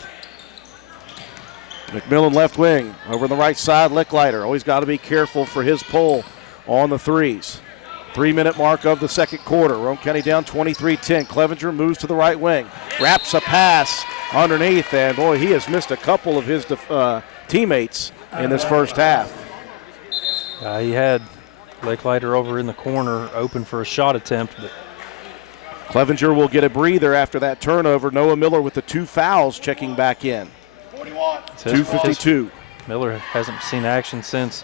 McMillan left wing. Over on the right side, Licklider. Always got to be careful for his pull on the threes. 3-minute mark of the second quarter. Roane County down 23-10. Clevenger moves to the right wing. Wraps a pass underneath, and boy, he has missed a couple of his teammates in this first half. He had Licklider over in the corner open for a shot attempt. But Clevenger will get a breather after that turnover. Noah Miller with the 2 fouls checking back in. 2:52. Miller hasn't seen action since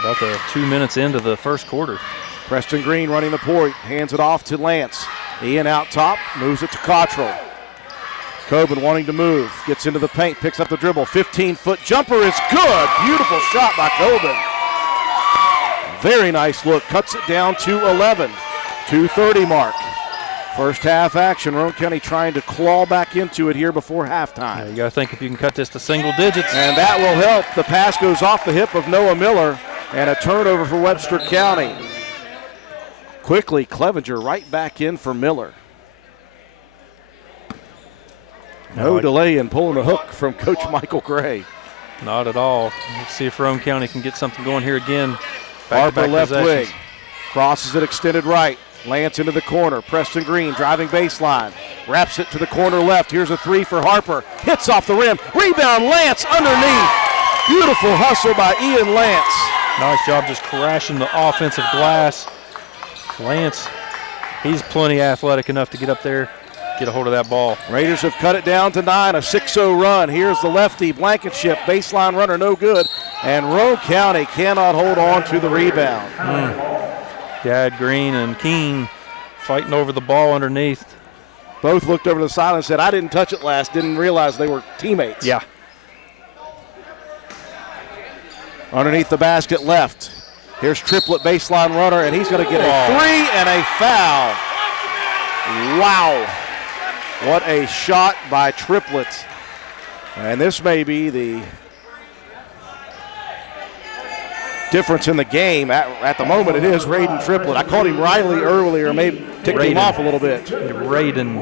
about the 2 minutes into the first quarter. Preston Green running the point, hands it off to Lance. Ian out top, moves it to Cottrell. Coben wanting to move, gets into the paint, picks up the dribble. 15-foot jumper is good. Beautiful shot by Coben. Very nice look, cuts it down to 11. 2:30 mark. First half action. Roane County trying to claw back into it here before halftime. Yeah, you got to think if you can cut this to single digits. And that will help. The pass goes off the hip of Noah Miller, and a turnover for Webster County. Quickly, Clevenger right back in for Miller. No delay in pulling a hook from Coach Michael Gray. Not at all. Let's see if Roane County can get something going here again. Harper left wing. Crosses it extended right. Lance into the corner. Preston Green driving baseline. Wraps it to the corner left. Here's a 3 for Harper. Hits off the rim. Rebound, Lance underneath. Beautiful hustle by Ian Lance. Nice job just crashing the offensive glass. Lance, he's plenty athletic enough to get up there, get a hold of that ball. Raiders have cut it down to 9, a 6-0 run. Here's the lefty, Blankenship, baseline runner, no good. And Roane County cannot hold on to the rebound. Dad Green and Keene fighting over the ball underneath. Both looked over to the side and said, I didn't touch it last, didn't realize they were teammates. Yeah. Underneath the basket left. Here's Triplett, baseline runner, and he's going to get a 3 and a foul. Wow. What a shot by Triplett. And this may be the difference in the game. At the moment, it is Raiden Triplett. I called him Riley earlier, maybe ticked him off a little bit. Raiden.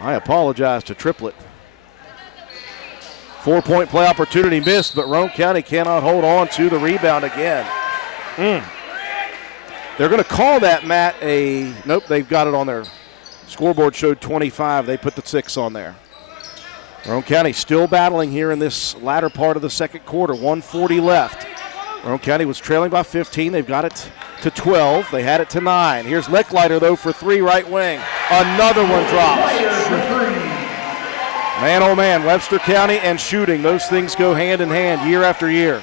I apologize to Triplett. 4-point play opportunity missed, but Roane County cannot hold on to the rebound again. They're going to call that, Matt, nope, they've got it on their scoreboard, showed 25. They put the 6 on there. Roane County still battling here in this latter part of the second quarter. 1:40 left. Roane County was trailing by 15. They've got it to 12. They had it to 9. Here's Licklider, though, for 3 right wing. Another one drops. Man, oh man, Webster County and shooting. Those things go hand in hand year after year.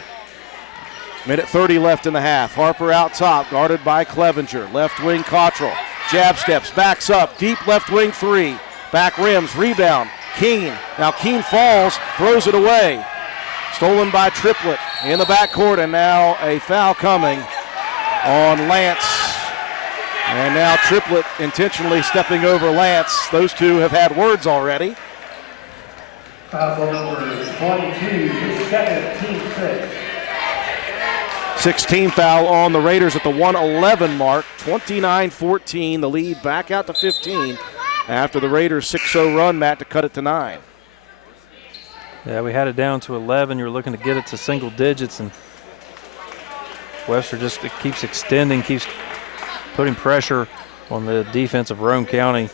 Minute 30 left in the half. Harper out top, guarded by Clevenger. Left wing Cottrell. Jab steps, backs up. Deep left wing 3. Back rims, rebound. Keene. Now Keene falls, throws it away. Stolen by Triplett in the backcourt, and now a foul coming on Lance. And now Triplett intentionally stepping over Lance. Those two have had words already. Foul number 22, his second, team 6. 16 foul on the Raiders at the 1:11 mark. 29-14, the lead back out to 15 after the Raiders 6-0 run, Matt, to cut it to 9. Yeah, we had it down to 11. You're looking to get it to single digits, and Webster just keeps extending, keeps putting pressure on the defense of Roane County.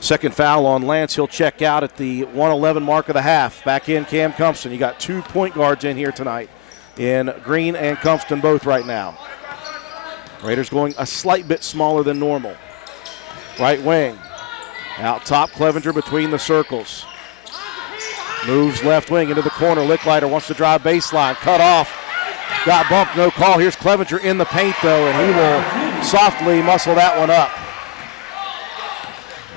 Second foul on Lance. He'll check out at the 1:11 mark of the half. Back in Cam Cumpston. You got 2 point guards in here tonight in Green and Cumpston both right now. Raiders going a slight bit smaller than normal. Right wing. Out top, Clevenger between the circles. Moves left wing into the corner. Licklider wants to drive baseline. Cut off. Got bumped, no call. Here's Clevenger in the paint, though, and he will softly muscle that one up.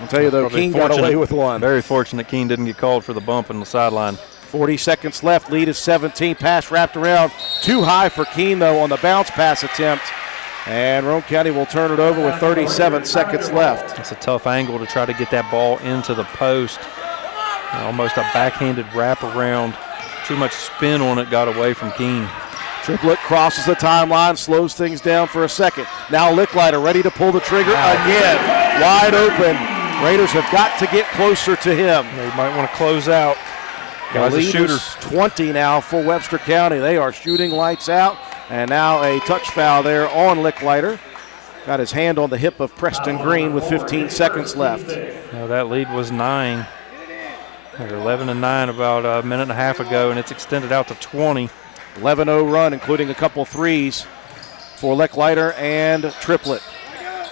I'll tell you, though, Keene got away with one. Very fortunate Keene didn't get called for the bump on the sideline. 40 seconds left. Lead is 17. Pass wrapped around. Too high for Keene, though, on the bounce pass attempt. And Roane County will turn it over with 37 seconds left. It's a tough angle to try to get that ball into the post. Almost a backhanded wraparound. Too much spin on it, got away from Keene. Triplett crosses the timeline, slows things down for a second. Now Licklider ready to pull the trigger again. Wide open. Raiders have got to get closer to him. They might want to close out. The lead is 20 now for Webster County. They are shooting lights out. And now a touch foul there on Licklider. Got his hand on the hip of Preston Green with 15 seconds left. Now that lead was 9. They were 11-9 about a minute and a half ago, and it's extended out to 20. 11-0 run, including a couple threes for Licklider and Triplett.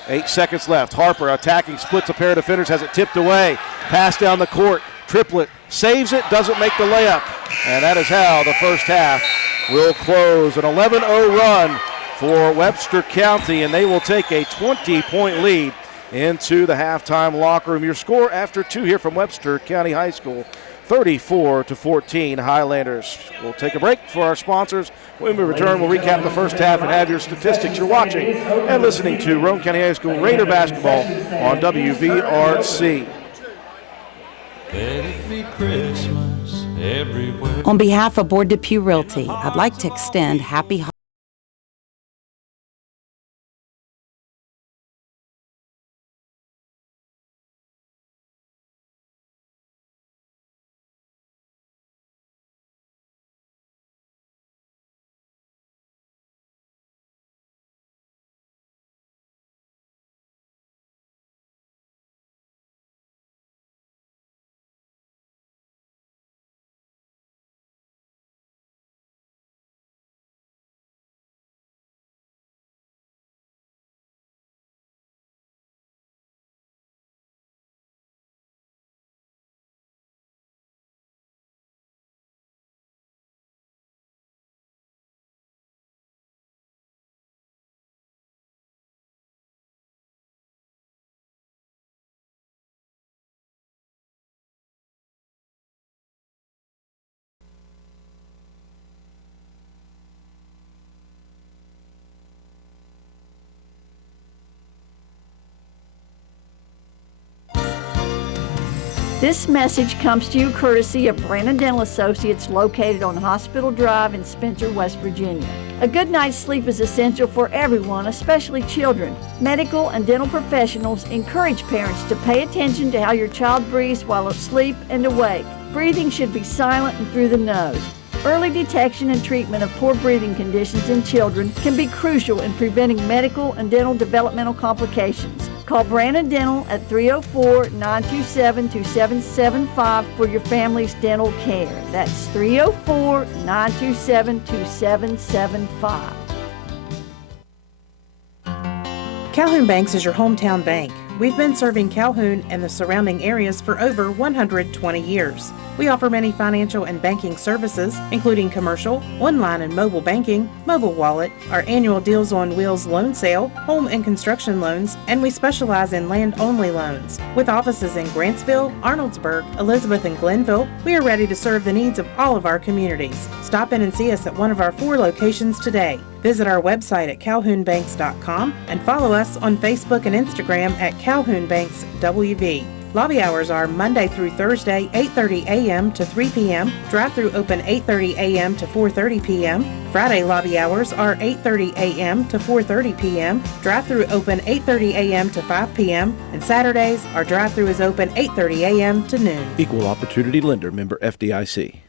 8 seconds left. Harper attacking, splits a pair of defenders, has it tipped away. Pass down the court. Triplett saves it, doesn't make the layup. And that is how the first half will close. An 11-0 run for Webster County, and they will take a 20-point lead into the halftime locker room. Your score after 2 here from Webster County High School, 34-14 Highlanders. We'll take a break for our sponsors. When we return, we'll recap the first half and have your statistics. You're watching and listening to Roane County High School Raider basketball on WVRC. Let it be Christmas everywhere. On behalf of Board Depew Realty, I'd like to extend happy This message comes to you courtesy of Brandon Dental Associates located on Hospital Drive in Spencer, West Virginia. A good night's sleep is essential for everyone, especially children. Medical and dental professionals encourage parents to pay attention to how your child breathes while asleep and awake. Breathing should be silent and through the nose. Early detection and treatment of poor breathing conditions in children can be crucial in preventing medical and dental developmental complications. Call Brandon Dental at 304-927-2775 for your family's dental care. That's 304-927-2775. Calhoun Banks is your hometown bank. We've been serving Calhoun and the surrounding areas for over 120 years. We offer many financial and banking services, including commercial, online and mobile banking, mobile wallet, our annual Deals on Wheels loan sale, home and construction loans, and we specialize in land-only loans. With offices in Grantsville, Arnoldsburg, Elizabeth, and Glenville, we are ready to serve the needs of all of our communities. Stop in and see us at one of our 4 locations today. Visit our website at calhounbanks.com and follow us on Facebook and Instagram at Calhoun Banks WV. Lobby hours are Monday through Thursday, 8:30 a.m. to 3 p.m. Drive-through open 8:30 a.m. to 4:30 p.m. Friday lobby hours are 8:30 a.m. to 4:30 p.m. Drive-through open 8:30 a.m. to 5 p.m. And Saturdays, our drive-through is open 8:30 a.m. to noon. Equal Opportunity Lender, member FDIC.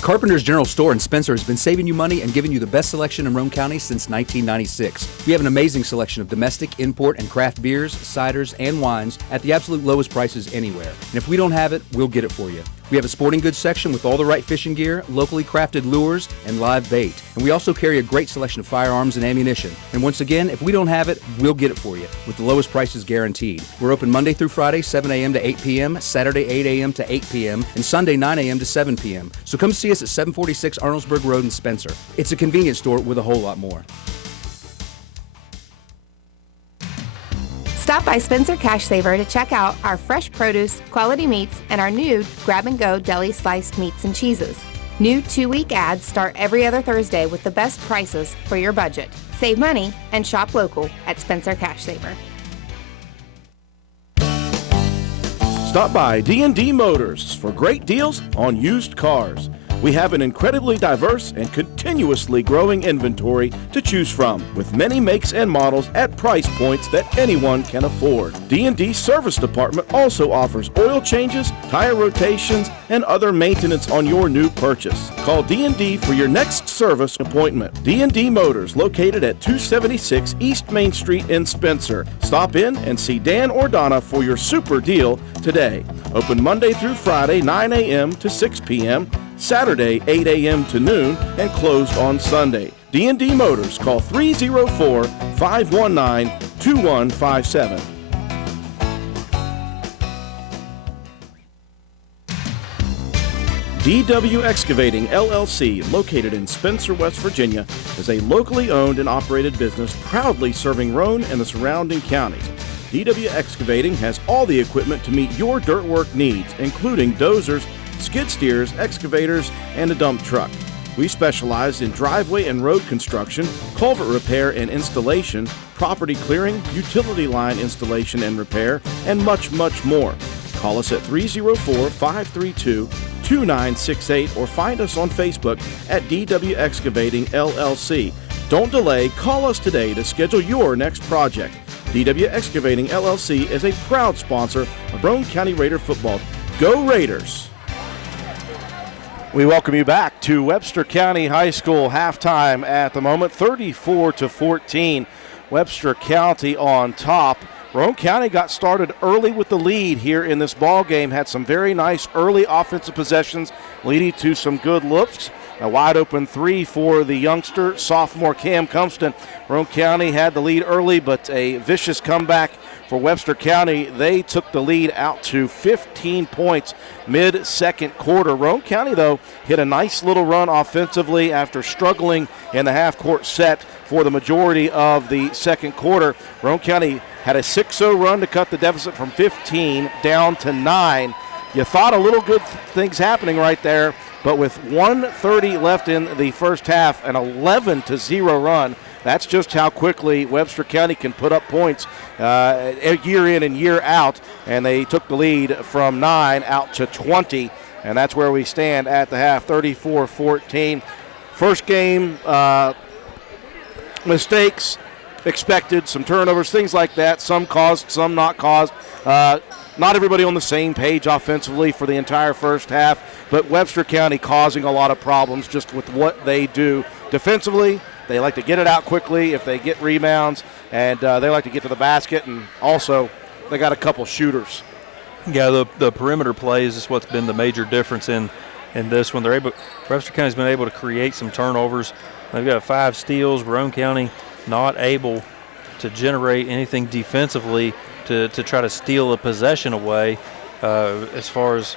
Carpenter's General Store in Spencer has been saving you money and giving you the best selection in Roane County since 1996. We have an amazing selection of domestic, import, and craft beers, ciders, and wines at the absolute lowest prices anywhere. And if we don't have it, we'll get it for you. We have a sporting goods section with all the right fishing gear, locally crafted lures, and live bait. And we also carry a great selection of firearms and ammunition. And once again, if we don't have it, we'll get it for you with the lowest prices guaranteed. We're open Monday through Friday, 7 a.m. to 8 p.m., Saturday, 8 a.m. to 8 p.m., and Sunday, 9 a.m. to 7 p.m. So come see us at 746 Arnoldsburg Road in Spencer. It's a convenience store with a whole lot more. Stop by Spencer Cash Saver to check out our fresh produce, quality meats, and our new grab-and-go deli sliced meats and cheeses. New 2-week ads start every other Thursday with the best prices for your budget. Save money and shop local at Spencer Cash Saver. Stop by D&D Motors for great deals on used cars. We have an incredibly diverse and continuously growing inventory to choose from, with many makes and models at price points that anyone can afford. D&D Service Department also offers oil changes, tire rotations, and other maintenance on your new purchase. Call D&D for your next service appointment. D&D Motors, located at 276 East Main Street in Spencer. Stop in and see Dan or Donna for your super deal today. Open Monday through Friday, 9 a.m. to 6 p.m., Saturday, 8 a.m. to noon, and closed on Sunday. D&D Motors, call 304-519-2157. DW Excavating, LLC, located in Spencer, West Virginia, is a locally owned and operated business proudly serving Roane and the surrounding counties. DW Excavating has all the equipment to meet your dirt work needs, including dozers, skid steers, excavators, and a dump truck. We specialize in driveway and road construction, culvert repair and installation, property clearing, utility line installation and repair, and much, much more. Call us at 304-532-2968 or find us on Facebook at DW Excavating LLC. Don't delay, call us today to schedule your next project. DW Excavating LLC is a proud sponsor of Roane County Raider football. Go Raiders! We welcome you back to Webster County High School halftime at the moment, 34-14. Webster County on top. Roane County got started early with the lead here in this ball game, had some very nice early offensive possessions leading to some good looks. A wide open three for the youngster, sophomore Cam Cumston. Roane County had the lead early, but a vicious comeback for Webster County. They took the lead out to 15 points mid-second quarter. Roane County, though, hit a nice little run offensively after struggling in the half-court set for the majority of the second quarter. Roane County had a 6-0 run to cut the deficit from 15 down to 9. You thought a little good things happening right there, but with 1:30 left in the first half, an 11-0 run, that's just how quickly Webster County can put up points year in and year out, and they took the lead from 9 out to 20, and that's where we stand at the half, 34-14. First game, mistakes expected, some turnovers, things like that, some caused, some not caused. not everybody on the same page offensively for the entire first half, but Webster County causing a lot of problems just with what they do defensively. They like to get it out quickly if they get rebounds, and they like to get to the basket, and also they got a couple shooters. Yeah, the perimeter plays is what's been the major difference in this one. Webster County's been able to create some turnovers. They've got 5 steals. Roane County not able to generate anything defensively to try to steal a possession away, as far as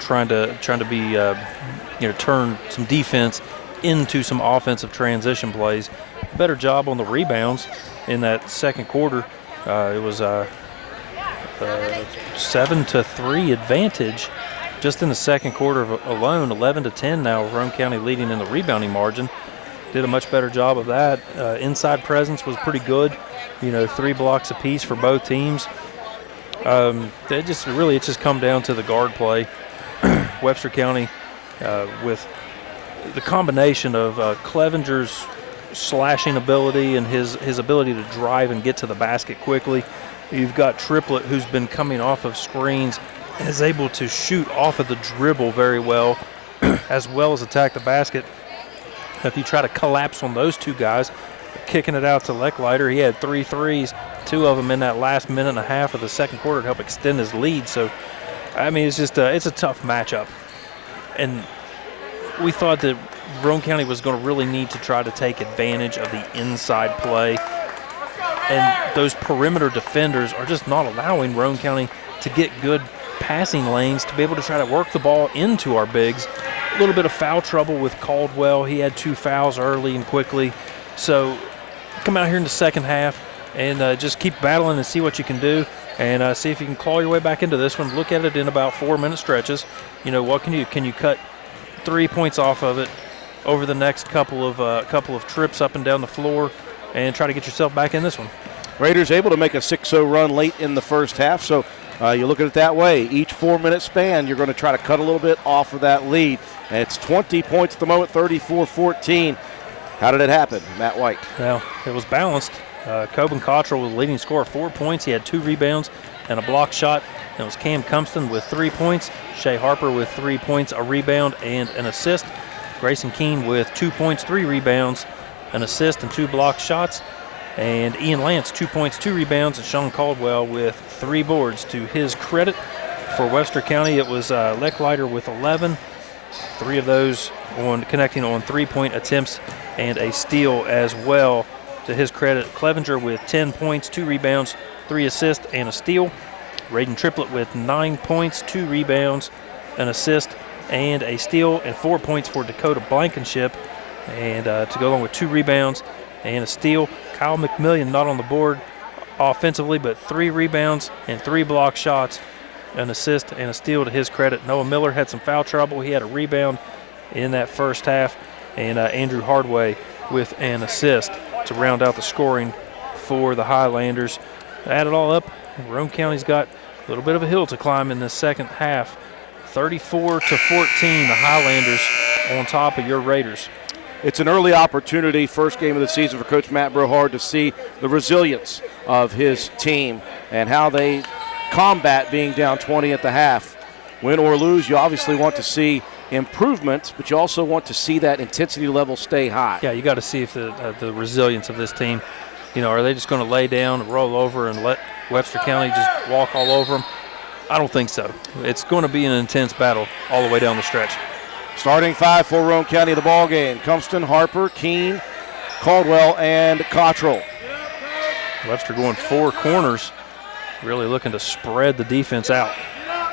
trying to be turn some defense into some offensive transition plays. Better job on the rebounds in that second quarter. It was 7-3 advantage just in the second quarter alone. 11-10 now. Roane County leading in the rebounding margin. Did a much better job of that. Inside presence was pretty good. 3 blocks apiece for both teams. It just come down to the guard play. Webster County with the combination of Clevenger's slashing ability and his ability to drive and get to the basket quickly. You've got Triplett, who's been coming off of screens and is able to shoot off of the dribble very well, as well as attack the basket. If you try to collapse on those two guys, kicking it out to Lecklider, he had 3 threes, 2 of them in that last minute and a half of the second quarter to help extend his lead. So, I mean, it's a tough matchup. And we thought that Roane County was going to really need to try to take advantage of the inside play. And those perimeter defenders are just not allowing Roane County to get good passing lanes to be able to try to work the ball into our bigs. A little bit of foul trouble with Caldwell. He had 2 fouls early and quickly. So come out here in the second half and just keep battling and see what you can do, and see if you can claw your way back into this one. Look at it in about 4-minute stretches. What can you cut 3 points off of it over the next couple of trips up and down the floor and try to get yourself back in this one. Raiders able to make a 6-0 run late in the first half, so you look at it that way. Each 4-minute span, you're going to try to cut a little bit off of that lead. And it's 20 points at the moment, 34-14. How did it happen, Matt White? Well, it was balanced. Coben Cottrell was the leading scorer, 4 points. He had 2 rebounds and a block shot. And it was Cam Cumston with 3 points, Shea Harper with 3 points, a rebound, and an assist. Grayson Keene with 2 points, 3 rebounds, an assist, and 2 block shots. And Ian Lance, 2 points, 2 rebounds, and Sean Caldwell with 3 boards. To his credit, for Webster County, it was Lecklider with 11, 3 of those connecting on 3-point attempts, and a steal as well. To his credit, Clevenger with 10 points, 2 rebounds, 3 assists, and a steal. Raiden Triplett with 9 points, 2 rebounds, an assist, and a steal, and 4 points for Dakota Blankenship, and to go along with 2 rebounds and a steal. Kyle McMillian not on the board offensively, but 3 rebounds and 3 block shots, an assist, and a steal to his credit. Noah Miller had some foul trouble. He had a rebound in that first half, and Andrew Hardway with an assist to round out the scoring for the Highlanders. Add it all up, Roane County's got a little bit of a hill to climb in this second half. 34-14, the Highlanders on top of your Raiders. It's an early opportunity, first game of the season for Coach Matt Brohard, to see the resilience of his team and how they combat being down 20 at the half. Win or lose, you obviously want to see improvement, but you also want to see that intensity level stay high. Yeah, you got to see if the resilience of this team, are they just going to lay down and roll over and let Webster County just walk all over them? I don't think so. It's going to be an intense battle all the way down the stretch. Starting 5 for Roane County in the ball game: Cumston, Harper, Keene, Caldwell, and Cottrell. Webster going 4 corners, really looking to spread the defense out.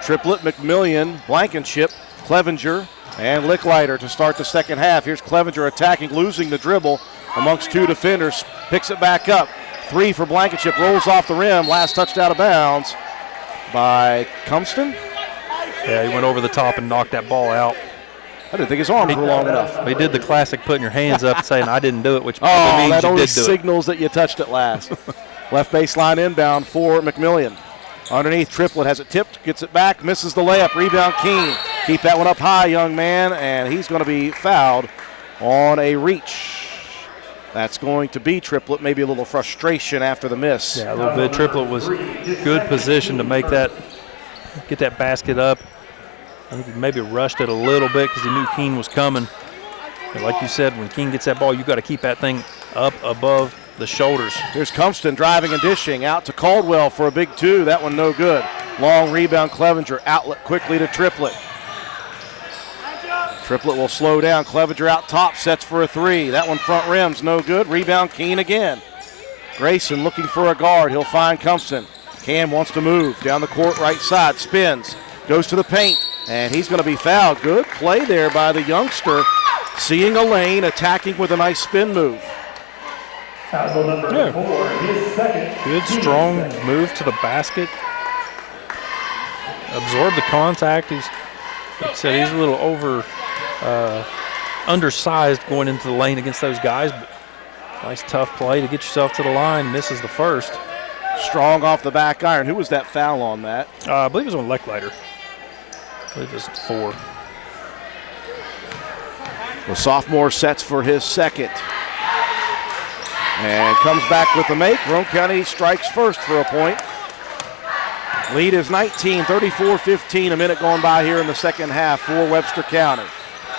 Triplett, McMillian, Blankenship, Clevenger, and Licklider to start the second half. Here's Clevenger attacking, losing the dribble amongst 2 defenders, picks it back up. 3 for Blankenship, rolls off the rim, last touched out of bounds by Cumston. Yeah, he went over the top and knocked that ball out. I didn't think his arms were long enough. He did the classic putting your hands up and saying, I didn't do it, which probably means that you only did do signals that you touched it last. Left baseline inbound for McMillian. Underneath, Triplett has it tipped, gets it back, misses the layup. Rebound, Keene. Keep that one up high, young man, and he's going to be fouled on a reach. That's going to be Triplett. Maybe a little frustration after the miss. Yeah, a little bit. Triplett was good position to make that, get that basket up. I think he maybe rushed it a little bit because he knew Keene was coming. And like you said, when Keene gets that ball, you got to keep that thing up above the shoulders. Here's Cumston driving and dishing out to Caldwell for a big two. That one no good. Long rebound, Clevenger. Outlet quickly to Triplett. Triplett will slow down. Clevenger out top, sets for a three. That one front rim's no good. Rebound, Keene again. Grayson looking for a guard. He'll find Cumston. Cam wants to move down the court right side. Spins, goes to the paint, and he's going to be fouled. Good play there by the youngster. Seeing a lane, attacking with a nice spin move. Foul number 4, his second. Good, strong move to the basket. Absorb the contact. Like I said, he's a little undersized going into the lane against those guys, but nice tough play to get yourself to the line. Misses the first. Strong off the back iron. Who was that foul on that? I believe it was on Lechleiter. I believe it was 4. The sophomore sets for his second. And comes back with the make. Roane County strikes first for a point. Lead is 19, 34-15, a minute going by here in the second half for Webster County.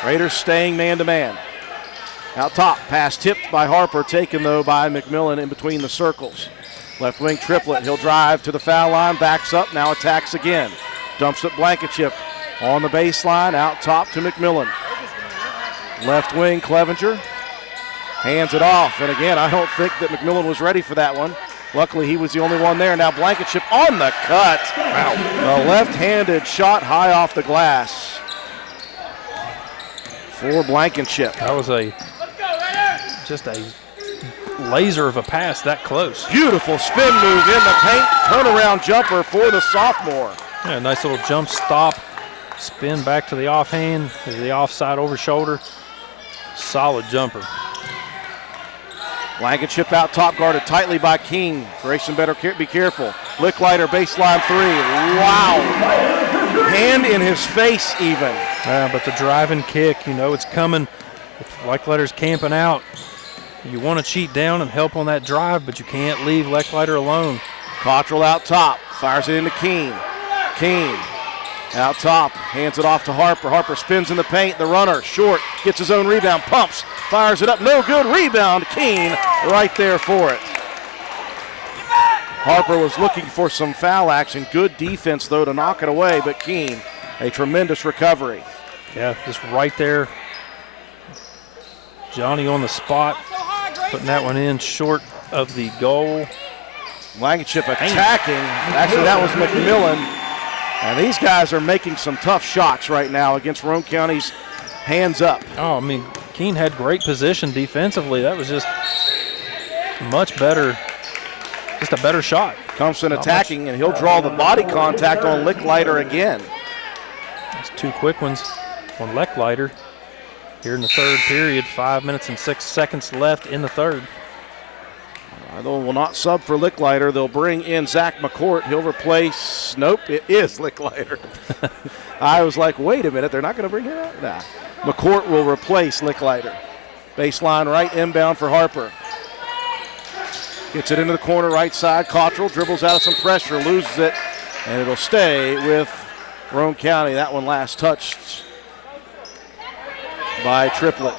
Raiders staying man-to-man. Out top, pass tipped by Harper, taken though by McMillan in between the circles. Left wing Triplett, he'll drive to the foul line, backs up, now attacks again. Dumps it Blankenship on the baseline, out top to McMillan. Left wing Clevenger, hands it off, and again, I don't think that McMillan was ready for that one. Luckily, he was the only one there. Now Blankenship on the cut. Wow. A left-handed shot high off the glass for Blankenship. That was just a laser of a pass that close. Beautiful spin move in the paint. Turnaround jumper for the sophomore. Yeah, nice little jump stop. Spin back to the offhand, the offside over shoulder. Solid jumper. Blankenship out top, guarded tightly by King. Grayson better be careful. Licklider baseline three. Wow. Hand in his face even. Yeah, but the driving kick, you know it's coming. If Licklider's camping out, you want to cheat down and help on that drive, but you can't leave Licklider alone. Cottrell out top, fires it into Keene. Keene out top, hands it off to Harper. Harper spins in the paint. The runner, short, gets his own rebound, pumps, fires it up. No good, rebound. Keene right there for it. Harper was looking for some foul action. Good defense, though, to knock it away, but Keene, a tremendous recovery. Yeah, just right there. Johnny on the spot, putting that one in short of the goal. Blankenship attacking. Actually, that was McMillan. And these guys are making some tough shots right now against Roane County's hands up. Oh, I mean, Keene had great position defensively. That was just much better, just a better shot. Cumston attacking, and he'll draw the body contact on Licklider again. That's 2 quick ones on Licklider here in the third period. 5 minutes and 6 seconds left in the third. They will not sub for Licklider. They'll bring in Zach McCourt. He'll replace, nope, it is Licklider. I was like, wait a minute, they're not going to bring him out? Nah. McCourt will replace Licklider. Baseline right, inbound for Harper. Gets it into the corner right side. Cottrell dribbles out of some pressure, loses it, and it'll stay with Roane County. That one last touched by Triplett.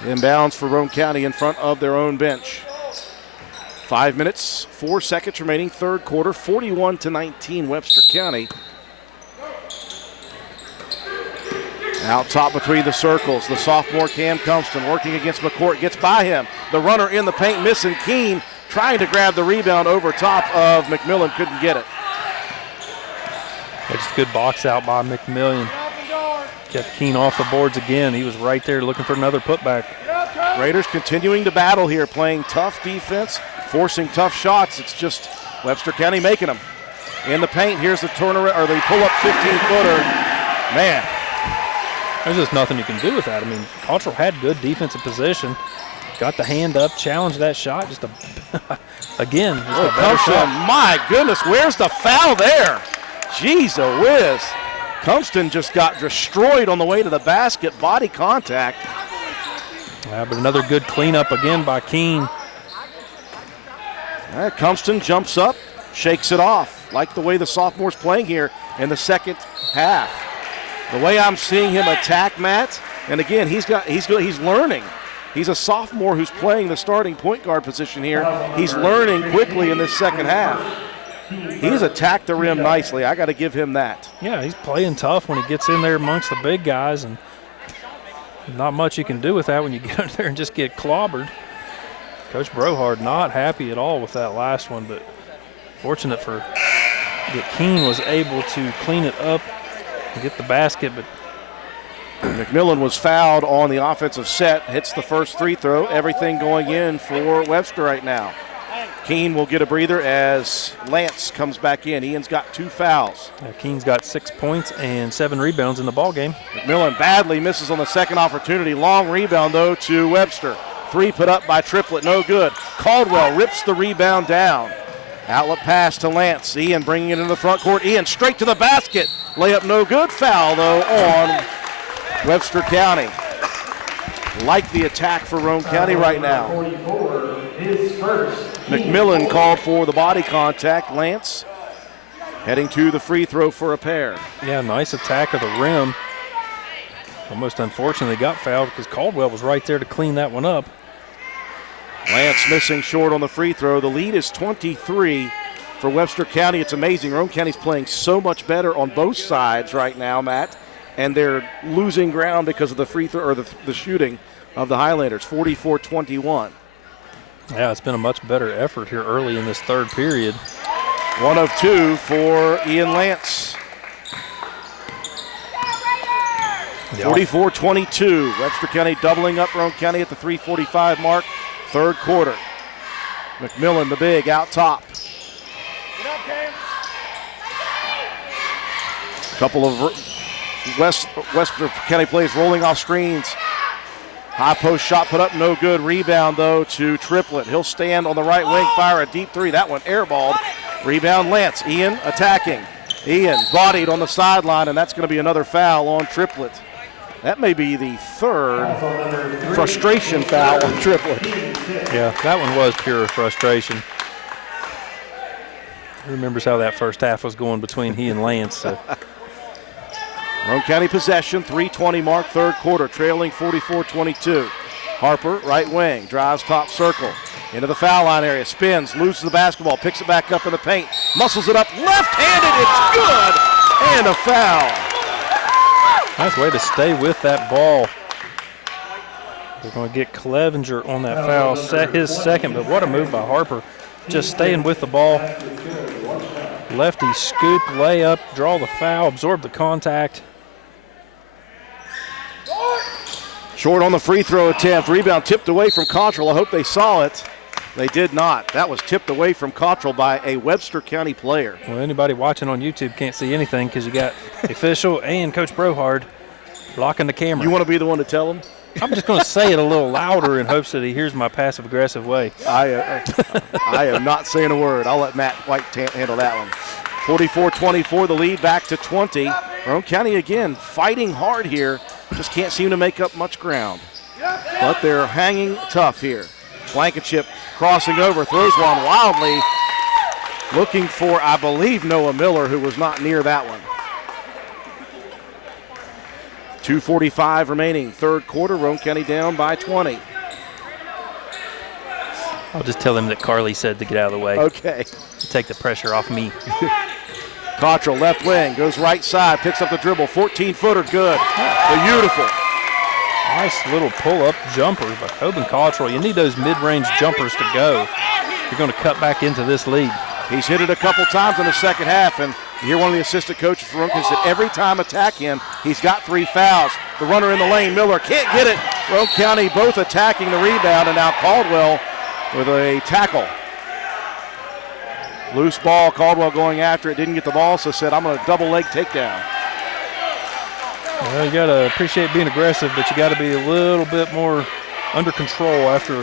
Inbounds for Roane County in front of their own bench. 5 minutes, 4 seconds remaining, third quarter, 41-19 Webster County. Out top between the circles, the sophomore Cam Cumston working against McCourt, gets by him. The runner in the paint, missing Keene, trying to grab the rebound over top of McMillan, couldn't get it. That's a good box out by McMillan. Kept Keene off the boards again. He was right there looking for another putback. Raiders continuing to battle here, playing tough defense, forcing tough shots. It's just Webster County making them. In the paint, here's the turnaround, or the pull-up 15-footer. Man. There's just nothing you can do with that. I mean, Cottrell had good defensive position. Got the hand up, challenged that shot. Just again, just a better shot. My goodness, where's the foul there? Jeez, a whiz. Cumston just got destroyed on the way to the basket, body contact. But another good cleanup again by Keene. All right, Compton jumps up, shakes it off. Like the way the sophomore's playing here in the second half. The way I'm seeing him attack, Matt, and again, he's learning. He's a sophomore who's playing the starting point guard position here. He's learning quickly in this second half. He's attacked the rim nicely. I got to give him that. Yeah, he's playing tough when he gets in there amongst the big guys, and not much you can do with that when you get in there and just get clobbered. Coach Brohard not happy at all with that last one, but fortunate for that Keene was able to clean it up and get the basket, but McMillan was fouled on the offensive set, hits the first free throw. Everything going in for Webster right now. Keene will get a breather as Lance comes back in. Ian's got 2 fouls. Keene's got 6 points and 7 rebounds in the ball game. McMillan badly misses on the second opportunity. Long rebound, though, to Webster. 3 put up by Triplett, no good. Caldwell rips the rebound down. Outlet pass to Lance. Ian bringing it into the front court. Ian straight to the basket. Layup no good. Foul, though, on Webster County. Like the attack for Roane County right now. 44, his first. McMillan called for the body contact. Lance heading to the free throw for a pair. Yeah, nice attack of the rim. Almost unfortunately got fouled because Caldwell was right there to clean that one up. Lance missing short on the free throw. The lead is 23 for Webster County. It's amazing. Roane County's playing so much better on both sides right now, Matt, and they're losing ground because of the free throw or the shooting of the Highlanders. 44-21. Yeah, it's been a much better effort here early in this third period. 1 of 2 for Ian Lance. 44-22. Webster County doubling up Roane County at the 3:45 mark. Third quarter. McMillan, the big, out top. Couple of Webster County plays rolling off screens. High post shot put up, no good. Rebound, though, to Triplett. He'll stand on the right wing, fire a deep 3. That one airballed. Rebound, Lance. Ian attacking. Ian bodied on the sideline, and that's going to be another foul on Triplett. That may be the third frustration foul on Triplett. Yeah, that one was pure frustration. Who remembers how that first half was going between he and Lance? So. Roane County possession, 3:20 mark, third quarter, trailing 44-22. Harper, right wing, drives top circle, into the foul line area, spins, loses the basketball, picks it back up in the paint, muscles it up, left-handed, it's good, and a foul. Nice way to stay with that ball. We're going to get Clevenger on that foul, set his second, but what a move by Harper. Just staying with the ball. Lefty scoop, layup, draw the foul, absorb the contact. Short on the free throw attempt. Rebound tipped away from Cottrell. I hope they saw it. They did not. That was tipped away from Cottrell by a Webster County player. Well, anybody watching on YouTube can't see anything because you got the official and Coach Brohard blocking the camera. You want to be the one to tell him? I'm just going to say it a little louder in hopes that he hears my passive-aggressive way. I am not saying a word. I'll let Matt White handle that one. 44-24, the lead back to 20. Roane County, again, fighting hard here. Just can't seem to make up much ground. But they're hanging tough here. Blankenship crossing over, throws one wildly. Looking for, I believe, Noah Miller, who was not near that one. 2:45 remaining, third quarter. Roane County down by 20. I'll just tell him that Carly said to get out of the way. Okay. Take the pressure off me. Cottrell, left wing, goes right side, picks up the dribble, 14-footer, good. Beautiful. Nice little pull-up jumper by Coben Cottrell. You need those mid-range jumpers to go if you're going to cut back into this lead. He's hit it a couple times in the second half, and you hear one of the assistant coaches for Roane County said every time attack him, he's got 3 fouls. The runner in the lane, Miller, can't get it. Roane County both attacking the rebound, and now Caldwell with a tackle. Loose ball, Caldwell going after it, didn't get the ball, so said, I'm going to double leg takedown. Well, you got to appreciate being aggressive, but you got to be a little bit more under control after.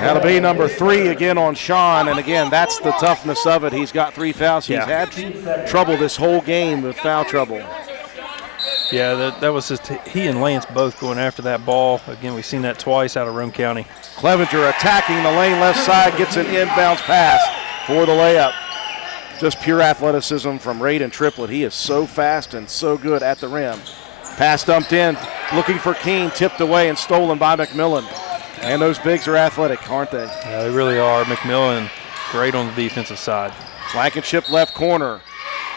Got to be number 3 again on Sean, and again, that's the toughness of it. He's got 3 fouls. He's had trouble this whole game with foul trouble. Yeah, that was just he and Lance both going after that ball. Again, we've seen that twice out of Roane County. Clevenger attacking the lane left side, gets an inbounds pass for the layup. Just pure athleticism from Raiden Triplett. He is so fast and so good at the rim. Pass dumped in, looking for Keene, tipped away and stolen by McMillan. And those bigs are athletic, aren't they? Yeah, they really are. McMillan, great on the defensive side. Blankenship left corner,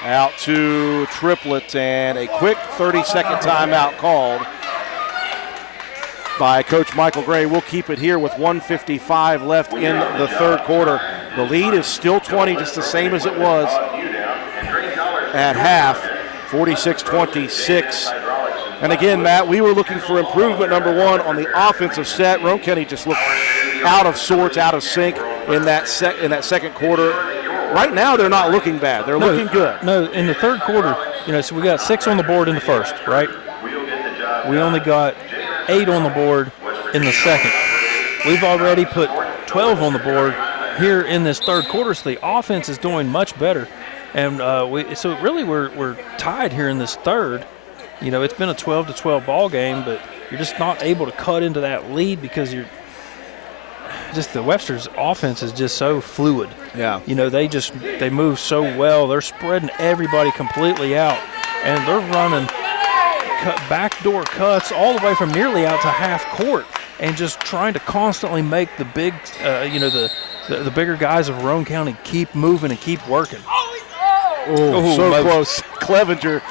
out to Triplett, and a quick 30-second timeout called by Coach Michael Gray. We'll keep it here with 1:55 left in the third quarter. The lead is still 20, just the same as it was at half, 46-26. And again, Matt, we were looking for improvement, number one, on the offensive set. Roane County just looked out of sorts, out of sync in that second quarter. Right now, they're not looking bad. They're looking good. No, in the third quarter, so we got 6 on the board in the first, right? We only got 8 on the board in the second. We've already put 12 on the board here in this third quarter, so the offense is doing much better. And so really we're tied here in this third. It's been a 12-12 ball game, but you're just not able to cut into that lead because the Webster's offense is just so fluid. Yeah. They move so well. They're spreading everybody completely out, and they're running backdoor cuts all the way from nearly out to half court, and just trying to constantly make the big, the bigger guys of Roane County keep moving and keep working. So close. Clevenger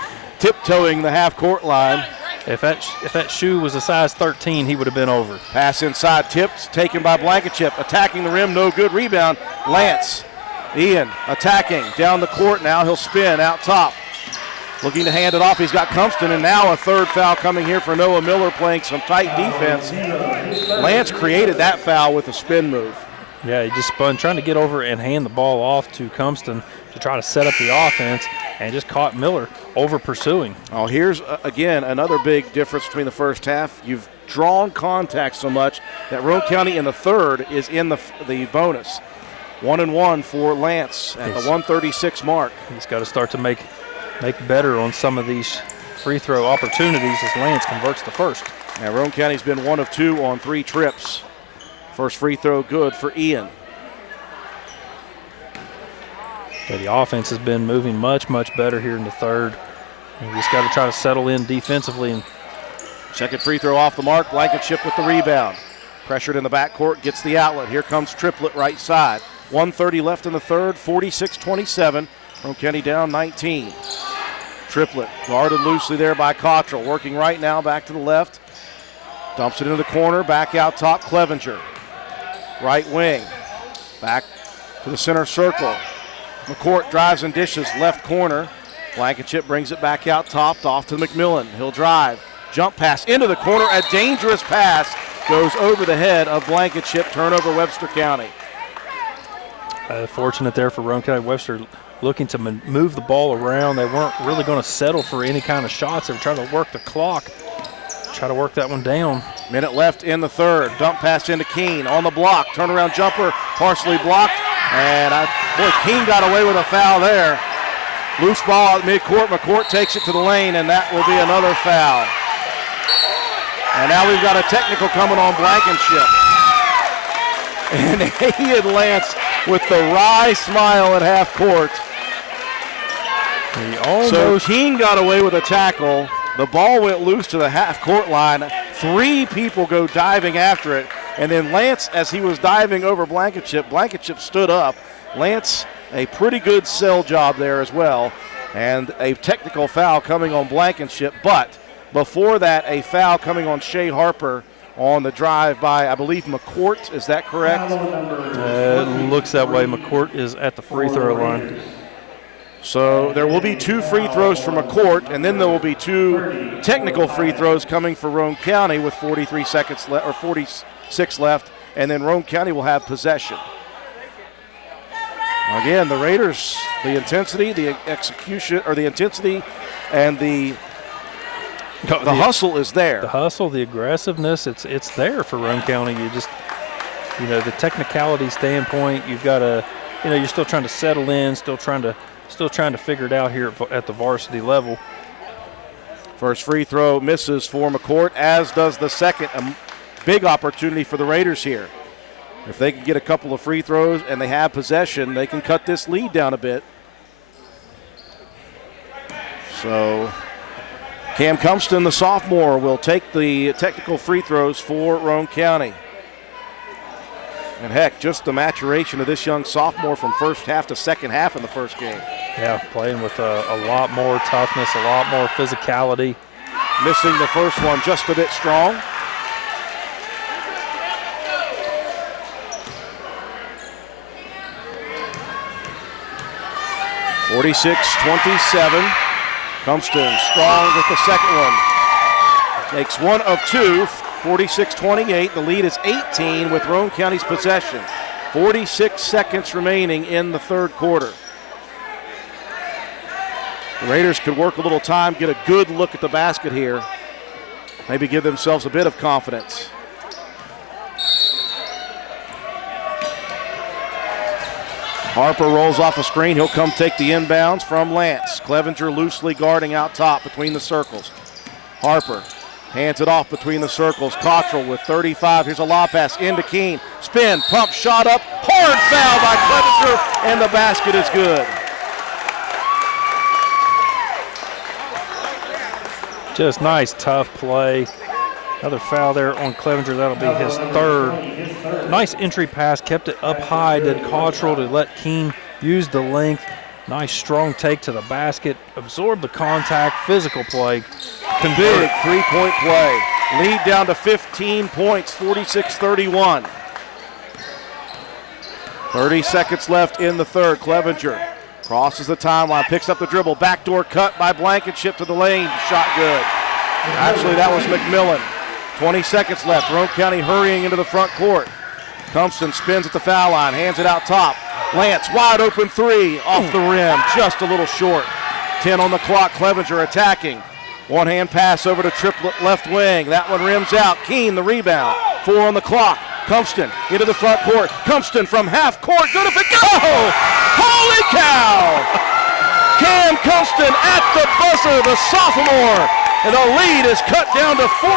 tiptoeing the half-court line. If that shoe was a size 13, he would have been over. Pass inside, tipped, taken by Blankenship. Attacking the rim, no good. Rebound, Lance. Ian attacking down the court now. He'll spin out top. Looking to hand it off. He's got Compton, and now a third foul coming here for Noah Miller, playing some tight defense. Lance created that foul with a spin move. Yeah, he just spun, trying to get over and hand the ball off to Compton to try to set up the offense, and just caught Miller over pursuing. Oh, here's, again, another big difference between the first half. You've drawn contact so much that Roane County in the third is in the bonus. 1-1 for Lance at the 136 mark. He's got to start to make better on some of these free throw opportunities as Lance converts the first. Now, Roane County's been 1 of 2 on 3 trips. First free throw good for Ian. Yeah, the offense has been moving much, much better here in the third. And we just got to try to settle in defensively. And second free throw off the mark. Blankenship with the rebound. Pressured in the backcourt, gets the outlet. Here comes Triplett right side. 1:30 left in the third, 46-27. Roane County down 19. Triplett guarded loosely there by Cottrell. Working right now back to the left. Dumps it into the corner, back out top, Clevenger. Right wing, back to the center circle. McCourt drives and dishes, left corner. Blankenship brings it back out top, off to McMillan. He'll drive, jump pass into the corner. A dangerous pass goes over the head of Blankenship. Turnover, Webster County. Fortunate there for Roane County. Webster looking to move the ball around. They weren't really going to settle for any kind of shots. They were trying to work the clock, try to work that one down. Minute left in the third. Dump pass into Keene on the block. Turnaround jumper, partially blocked. And Keene got away with a foul there. Loose ball at midcourt. McCourt takes it to the lane, and that will be another foul. And now we've got a technical coming on Blankenship. And Ian Lance with the wry smile at half court. So Keene got away with a tackle. The ball went loose to the half-court line. 3 people go diving after it. And then Lance, as he was diving over Blankenship stood up. Lance, a pretty good sell job there as well. And a technical foul coming on Blankenship. But before that, a foul coming on Shea Harper on the drive by, I believe, McCourt. Is that correct? It looks that way. McCourt is at the free throw line. So there will be 2 free throws from McCourt, and then there will be 2 technical free throws coming for Roane County with 43 seconds left, or 46 left, and then Roane County will have possession. Again, the Raiders, the intensity, the execution, or the intensity, and the hustle is there. The hustle, the aggressiveness, it's there for Roane County. You just, the technicality standpoint, you've got to, you're still trying to settle in, still trying to figure it out here at the varsity level. First free throw misses for McCourt, as does the second. A big opportunity for the Raiders here. If they can get a couple of free throws and they have possession, they can cut this lead down a bit. So Cam Cumston, the sophomore, will take the technical free throws for Roane County. And heck, just the maturation of this young sophomore from first half to second half in the first game. Yeah, playing with a lot more toughness, a lot more physicality. Missing the first one just a bit strong. (46-27). Cumston strong with the second one. Makes one of two, 46-28. The lead is 18 with Roane County's possession. 46 seconds remaining in the third quarter. The Raiders could work a little time, get a good look at the basket here. Maybe give themselves a bit of confidence. Harper rolls off a screen. He'll come take the inbounds from Lance. Clevenger loosely guarding out top between the circles. Harper hands it off between the circles. Cottrell with 35. Here's a lob pass into Keene. Spin, pump, shot up. Hard foul by Clevenger, and the basket is good. Just nice, tough play. Another foul there on Clevenger. That'll be his third. Nice entry pass. Kept it up high. Did Cottrell to let Keene use the length. Nice strong take to the basket. Absorb the contact. Physical play. Big three-point play. Lead down to 15 points, 46-31. 30 seconds left in the third. Clevenger crosses the timeline, picks up the dribble. Backdoor cut by Blankenship to the lane. Shot good. Actually, that was McMillan. 20 seconds left. Roane County hurrying into the front court. Cumston spins at the foul line, hands it out top. Lance, wide open three, off the rim, just a little short. 10 on the clock, Clevenger attacking. One-hand pass over to Triplett left wing. That one rims out. Keene the rebound. 4 on the clock. Cumston into the front court. Cumston from half court. Good if it goes! Holy cow! Cam Cumston at the buzzer, the sophomore. And the lead is cut down to 14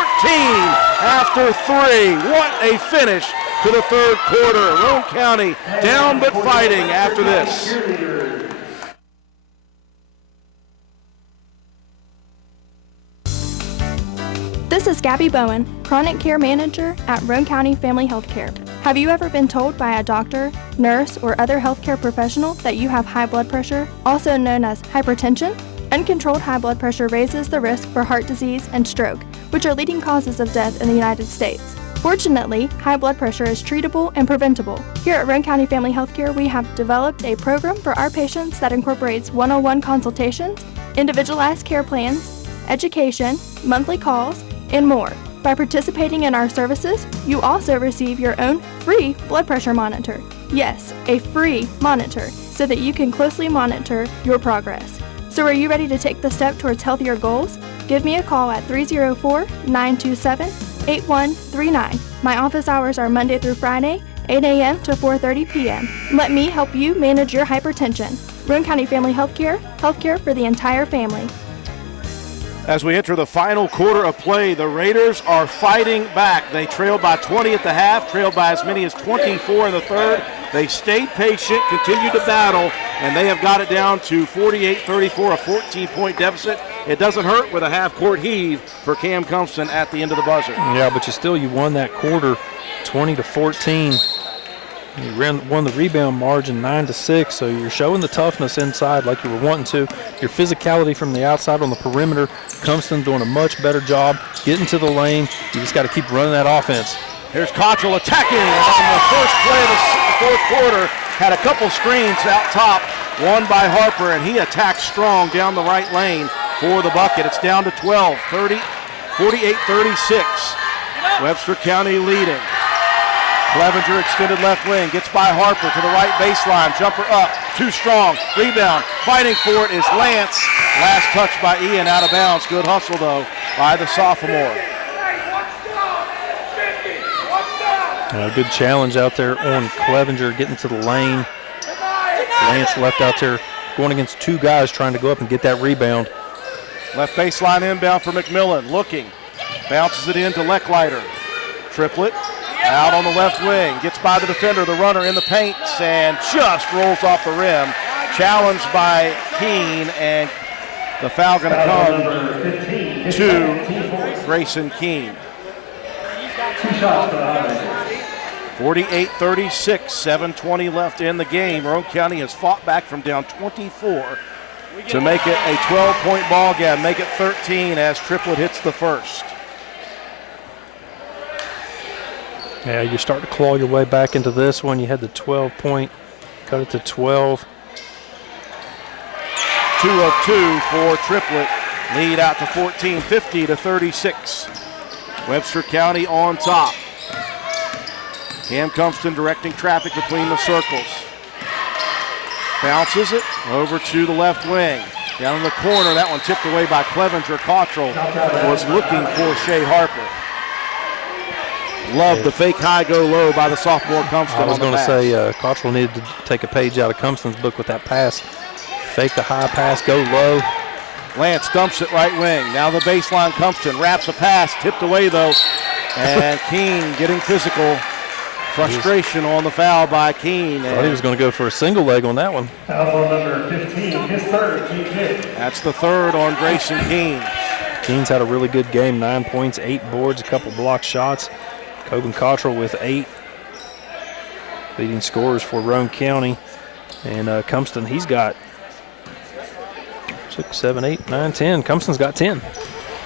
after 3. What a finish to the third quarter. Roane County down but fighting after this. This is Gabby Bowen, Chronic Care Manager at Roane County Family Healthcare. Have you ever been told by a doctor, nurse, or other healthcare professional that you have high blood pressure, also known as hypertension? Uncontrolled high blood pressure raises the risk for heart disease and stroke, which are leading causes of death in the United States. Fortunately, high blood pressure is treatable and preventable. Here at Roane County Family Healthcare, we have developed a program for our patients that incorporates one-on-one consultations, individualized care plans, education, monthly calls, and more. By participating in our services, you also receive your own free blood pressure monitor. Yes, a free monitor, so that you can closely monitor your progress. So are you ready to take the step towards healthier goals? Give me a call at 304-927-8139. My office hours are Monday through Friday, 8 a.m. to 4:30 p.m. Let me help you manage your hypertension. Roane County Family Healthcare, healthcare for the entire family. As we enter the final quarter of play, the Raiders are fighting back. They trailed by 20 at the half, trailed by as many as 24 in the third. They stayed patient, continued to battle, and they have got it down to 48-34, a 14-point deficit. It doesn't hurt with a half-court heave for Cam Cumston at the end of the buzzer. Yeah, but you won that quarter 20-14. You won the rebound margin 9-6, so you're showing the toughness inside like you were wanting to. Your physicality from the outside on the perimeter, Cumston doing a much better job getting to the lane. You just got to keep running that offense. Here's Cottrell attacking on the first play of the fourth quarter. Had a couple screens out top, one by Harper, and he attacked strong down the right lane for the bucket. It's down to 12, 48-36. Webster County leading. Clevenger extended left wing, gets by Harper to the right baseline, jumper up, too strong, rebound, fighting for it is Lance. Last touch by Ian, out of bounds. Good hustle though by the sophomore. Good challenge out there on Clevenger getting to the lane. Lance left out there going against two guys trying to go up and get that rebound. Left baseline inbound for McMillan. Looking. Bounces it into Lecklider. Triplett out on the left wing. Gets by the defender. The runner in the paint and just rolls off the rim. Challenged by Keene, and the foul going to come to Grayson Keene. 48-36, 7:20 left in the game. Roane County has fought back from down 24 to make it a 12-point ball game, make it 13 as Triplett hits the first. Yeah, you start to claw your way back into this one. You had the 12-point, cut it to 12. 2 of 2 for Triplett. Lead out to 14, 50-36. Webster County on top. Cam Compton directing traffic between the circles. Bounces it over to the left wing. Down in the corner, that one tipped away by Clevenger. Cottrell was looking for Shea Harper. Love the fake high, go low by the sophomore Compton. I was going to say Cottrell needed to take a page out of Compton's book with that pass. Fake the high pass, go low. Lance dumps it right wing. Now the baseline, Compton wraps a pass, tipped away though. And Keene getting physical. Frustration on the foul by Keene. Thought he was going to go for a single leg on that one. Foul on number 15, his third, Keene Kidd. That's the third on Grayson Keene. Keene's had a really good game, 9 points, 8 boards, a couple blocked shots. Coben Cottrell with 8 leading scorers for Roane County. And Compton, he's got 6, 7, 8, 9, 10. Compton's got 10.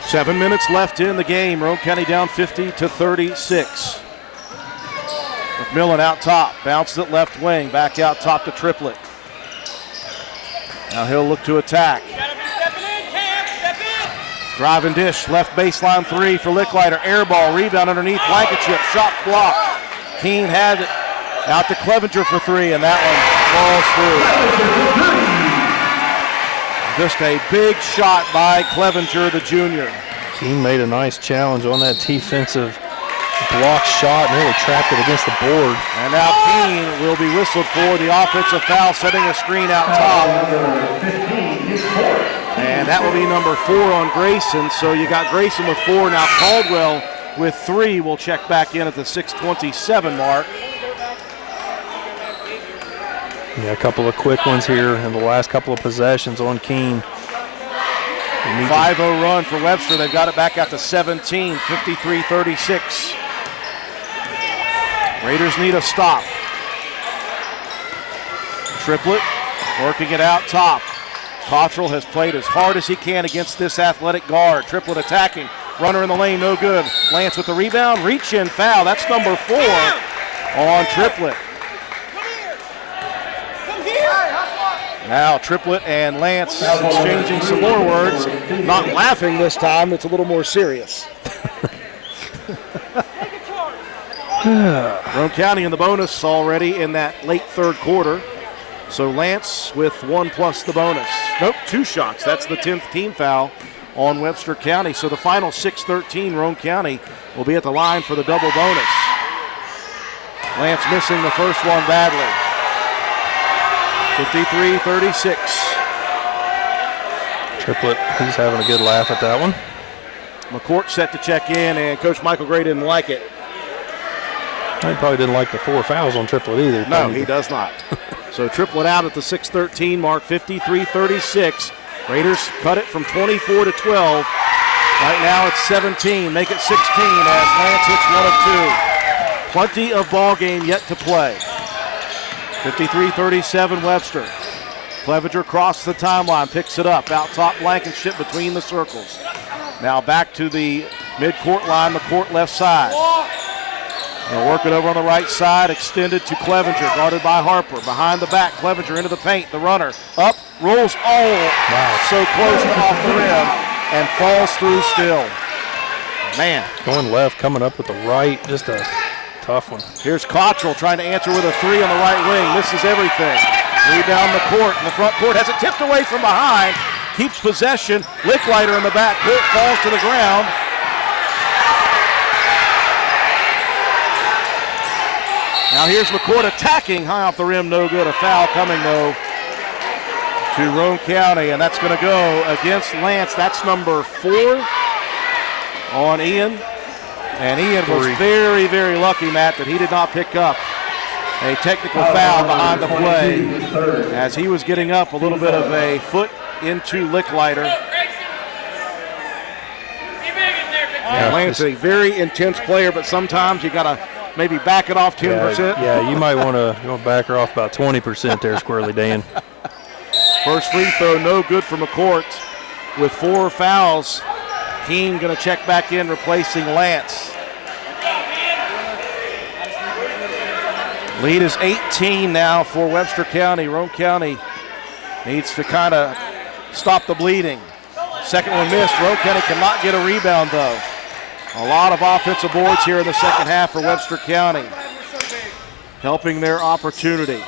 7 minutes left in the game. Roane County down 50-36. McMillan out top, bounces it left wing, back out top to Triplett. Now he'll look to attack. Drive and dish, left baseline 3 for Licklider. Air ball, rebound underneath, Blankenship, shot block. Keene had it out to Clevenger for 3, and that one falls through. Just a big shot by Clevenger, the junior. Keene made a nice challenge on that defensive block shot, nearly trapped it against the board. And now Keene will be whistled for the offensive foul, setting a screen out top. And that will be number 4 on Grayson. So you got Grayson with 4. Now Caldwell with 3 will check back in at the 6:27 mark. Yeah, a couple of quick ones here in the last couple of possessions on Keene. 5-0 run for Webster. They've got it back out to 17, 53-36. Raiders need a stop. Triplett working it out top. Cottrell has played as hard as he can against this athletic guard. Triplett attacking. Runner in the lane, no good. Lance with the rebound. Reach in foul. That's number 4 on Triplett. Now Triplett and Lance exchanging some more words. Not laughing this time. It's a little more serious. Roane County in the bonus already in that late third quarter. So Lance with 1 plus the bonus. Nope, 2 shots. That's the 10th team foul on Webster County. So the final 6-13, Roane County will be at the line for the double bonus. Lance missing the first one badly. 53-36. Triplett, he's having a good laugh at that one. McCourt set to check in, and Coach Michael Gray didn't like it. He probably didn't like the 4 fouls on Triplett either. No, he does not. So Triplett out at the 6:13 mark, 53-36. Raiders cut it from 24 to 12. Right now it's 17, make it 16 as Lance hits 1 of 2. Plenty of ball game yet to play. 53-37 Webster. Clevenger crosses the timeline, picks it up, out top Blankenship between the circles. Now back to the mid-court line, the court left side. They'll work it over on the right side, extended to Clevenger, guarded by Harper. Behind the back, Clevenger into the paint, the runner, up, rolls, wow. So close to off the rim, and falls through still. Man. Going left, coming up with the right, just a tough one. Here's Cottrell trying to answer with a 3 on the right wing, misses everything. Rebound the court, and the front court has it tipped away from behind, keeps possession, Licklider in the back court, falls to the ground. Now here's McCourt attacking, high off the rim, no good. A foul coming though to Roane County, and that's going to go against Lance. That's number 4 on Ian. And Ian was very, very lucky, Matt, that he did not pick up a technical foul behind the play as he was getting up a little bit of a foot into Licklider. And Lance is a very intense player, but sometimes you got to maybe back it off 10%. Yeah, you might want to back her off about 20% there, Squirrely Dan. First free throw, no good from McCourt. With 4 fouls, Keene going to check back in, replacing Lance. Lead is 18 now for Webster County. Roane County needs to kind of stop the bleeding. Second one missed. Roane County cannot get a rebound, though. A lot of offensive boards here in the second half for Webster County, helping their opportunity.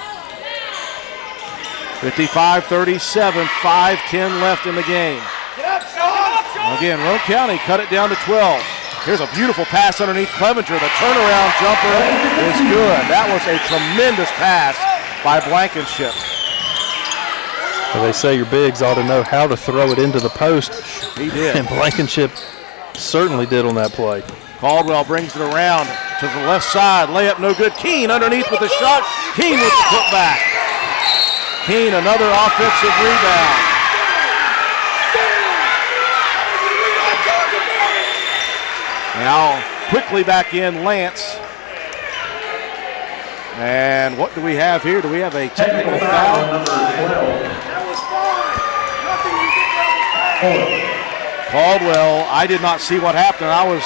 55-37, 5:10 left in the game. Again, Roane County cut it down to 12. Here's a beautiful pass underneath Clevenger. The turnaround jumper is good. That was a tremendous pass by Blankenship. Well, they say your bigs ought to know how to throw it into the post. He did. And Blankenship certainly did on that play. Caldwell brings it around to the left side. Layup no good. Keene underneath with the shot. Keene with the putback. Keene, another offensive rebound. Now quickly back in Lance. And what do we have here? Do we have a technical foul? Caldwell, I did not see what happened. I was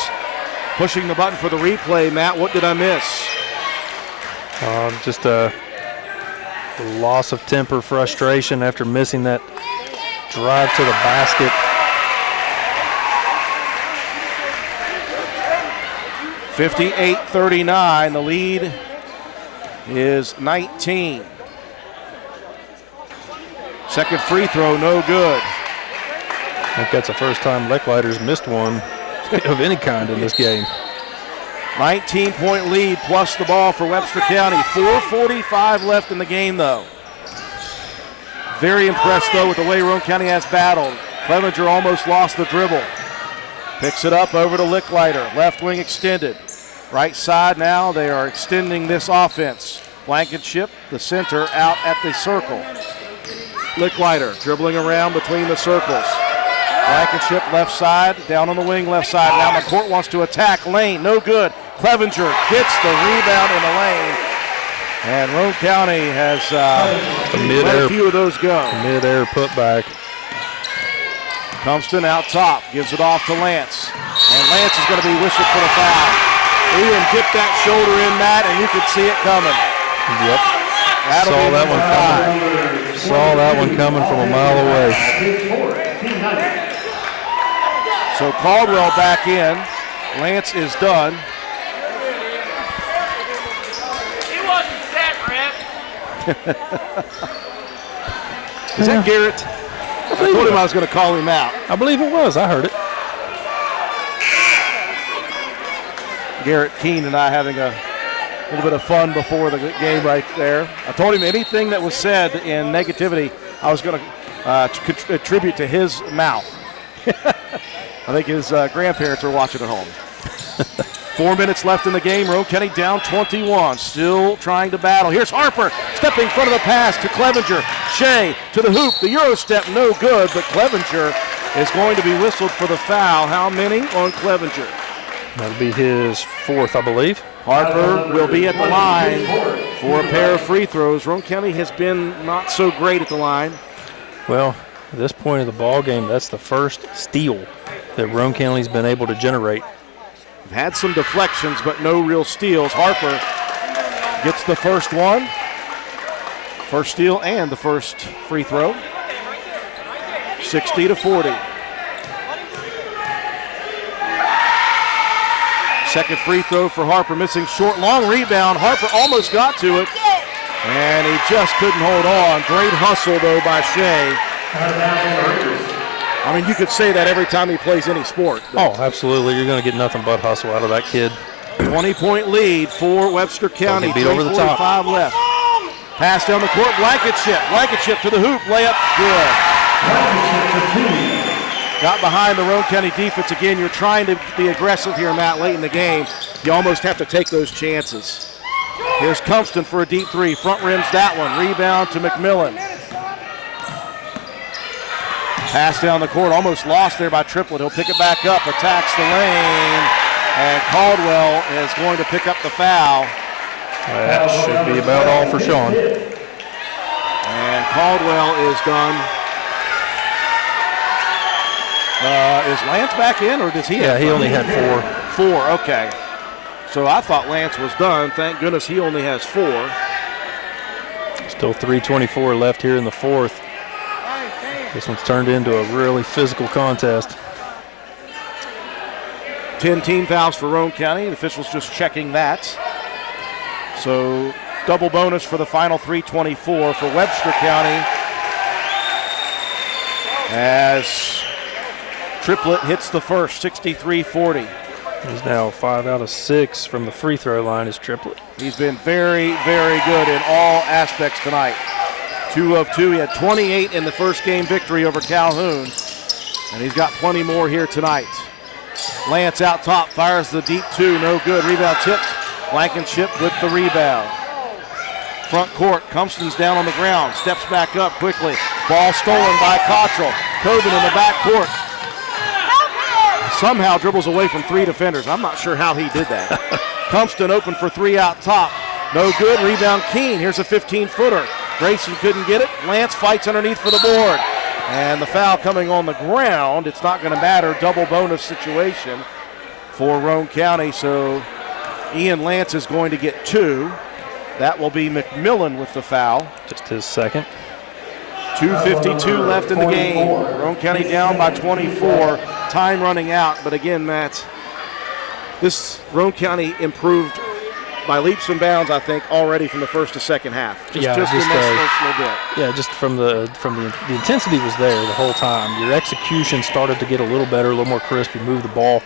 pushing the button for the replay. Matt, what did I miss? Just a loss of temper, frustration after missing that drive to the basket. (58-39). The lead is 19. Second free throw, no good. I think that's the first time Licklider's missed one of any kind in this game. 19-point lead plus the ball for Webster County. 4:45 left in the game, though. Very impressed, though, with the way Roane County has battled. Clevenger almost lost the dribble. Picks it up over to Licklider. Left wing extended. Right side now, they are extending this offense. Blankenship, the center, out at the circle. Licklider dribbling around between the circles. Blankenship left side, down on the wing left side. Now McCourt wants to attack. Lane, no good. Clevenger gets the rebound in the lane. And Roane County has let a few of those go. Mid-air putback. Compston out top, gives it off to Lance. And Lance is going to be whistled for the foul. Ian dipped that shoulder in, Matt, and you could see it coming. Yep. Saw that one coming. Saw that one coming from a mile away. So Caldwell back in. Lance is done. He wasn't set, Rip. Is that Garrett? I told him I was going to call him out. I believe it was. I heard it. Garrett Keene and I having a little bit of fun before the game right there. I told him anything that was said in negativity, I was going to attribute to his mouth. I think his grandparents are watching at home. 4 minutes left in the game. Roane County down 21. Still trying to battle. Here's Harper stepping in front of the pass to Clevenger. Shea to the hoop. The Euro step, no good, but Clevenger is going to be whistled for the foul. How many on Clevenger? That'll be his fourth, I believe. Harper will be at the line for a pair of free throws. Roane County has been not so great at the line. Well, at this point of the ball game, that's the first steal that Roane County's been able to generate. We've had some deflections, but no real steals. Harper gets the first one. First steal and the first free throw. 60-40. Second free throw for Harper, missing short, long rebound. Harper almost got to it, and he just couldn't hold on. Great hustle, though, by Shea. I mean, you could say that every time he plays any sport. Oh, absolutely. You're going to get nothing but hustle out of that kid. 20-point lead for Webster County. Beat over the top. 3:45 left. Pass down the court, Blankenship to the hoop, layup, good. Got behind the Roane County defense again. You're trying to be aggressive here, Matt, late in the game. You almost have to take those chances. Here's Compton for a deep three. Front rims that one. Rebound to McMillan. Pass down the court, almost lost there by Triplett. He'll pick it back up, attacks the lane, and Caldwell is going to pick up the foul. That should be about all for Sean. And Caldwell is done. Is Lance back in, or does he have he only had 4. 4, okay. So I thought Lance was done. Thank goodness he only has 4. Still 3:24 left here in the fourth. This one's turned into a really physical contest. 10 team fouls for Roane County. The officials just checking that. So double bonus for the final 3:24 for Webster County as Triplett hits the first, 63-40. He's now 5 out of 6 from the free throw line is Triplett. He's been very, very good in all aspects tonight. 2 of 2. He had 28 in the first game victory over Calhoun, and he's got plenty more here tonight. Lance out top, fires the deep 2, no good. Rebound tipped. Blankenship with the rebound. Front court, Compton's down on the ground, steps back up quickly. Ball stolen by Cottrell. Tobin in the back court. Somehow dribbles away from 3 defenders. I'm not sure how he did that. Compton open for 3 out top. No good. Rebound Keene. Here's a 15-footer. Grayson couldn't get it. Lance fights underneath for the board. And the foul coming on the ground. It's not going to matter. Double bonus situation for Roane County. So Ian Lance is going to get 2. That will be McMillan with the foul. Just his second. 2:52 left in the game. Roane County down by 24. Time running out. But again, Matt, this Roane County improved by leaps and bounds, I think, already from the first to second half. Just in this first little bit. Yeah, just from the intensity was there the whole time. Your execution started to get a little better, a little more crisp. You moved the ball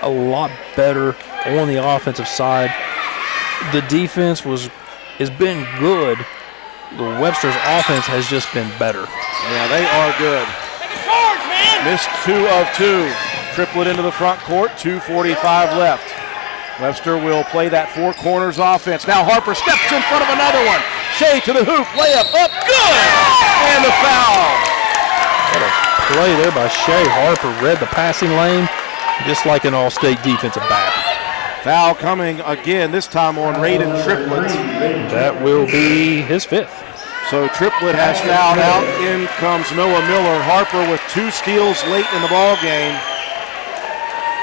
a lot better on the offensive side. The defense has been good. The Webster's offense has just been better. Yeah, they are good. Missed 2 of 2. Triplett into the front court, 2:45 left. Webster will play that 4 corners offense. Now Harper steps in front of another one. Shea to the hoop, layup up, good! And the foul. What a play there by Shea. Harper read the passing lane just like an all-state defensive back. Foul coming again, this time on Raiden Triplett. That will be his 5th. So Triplett has fouled out. In comes Noah Miller. Harper with 2 steals late in the ball game.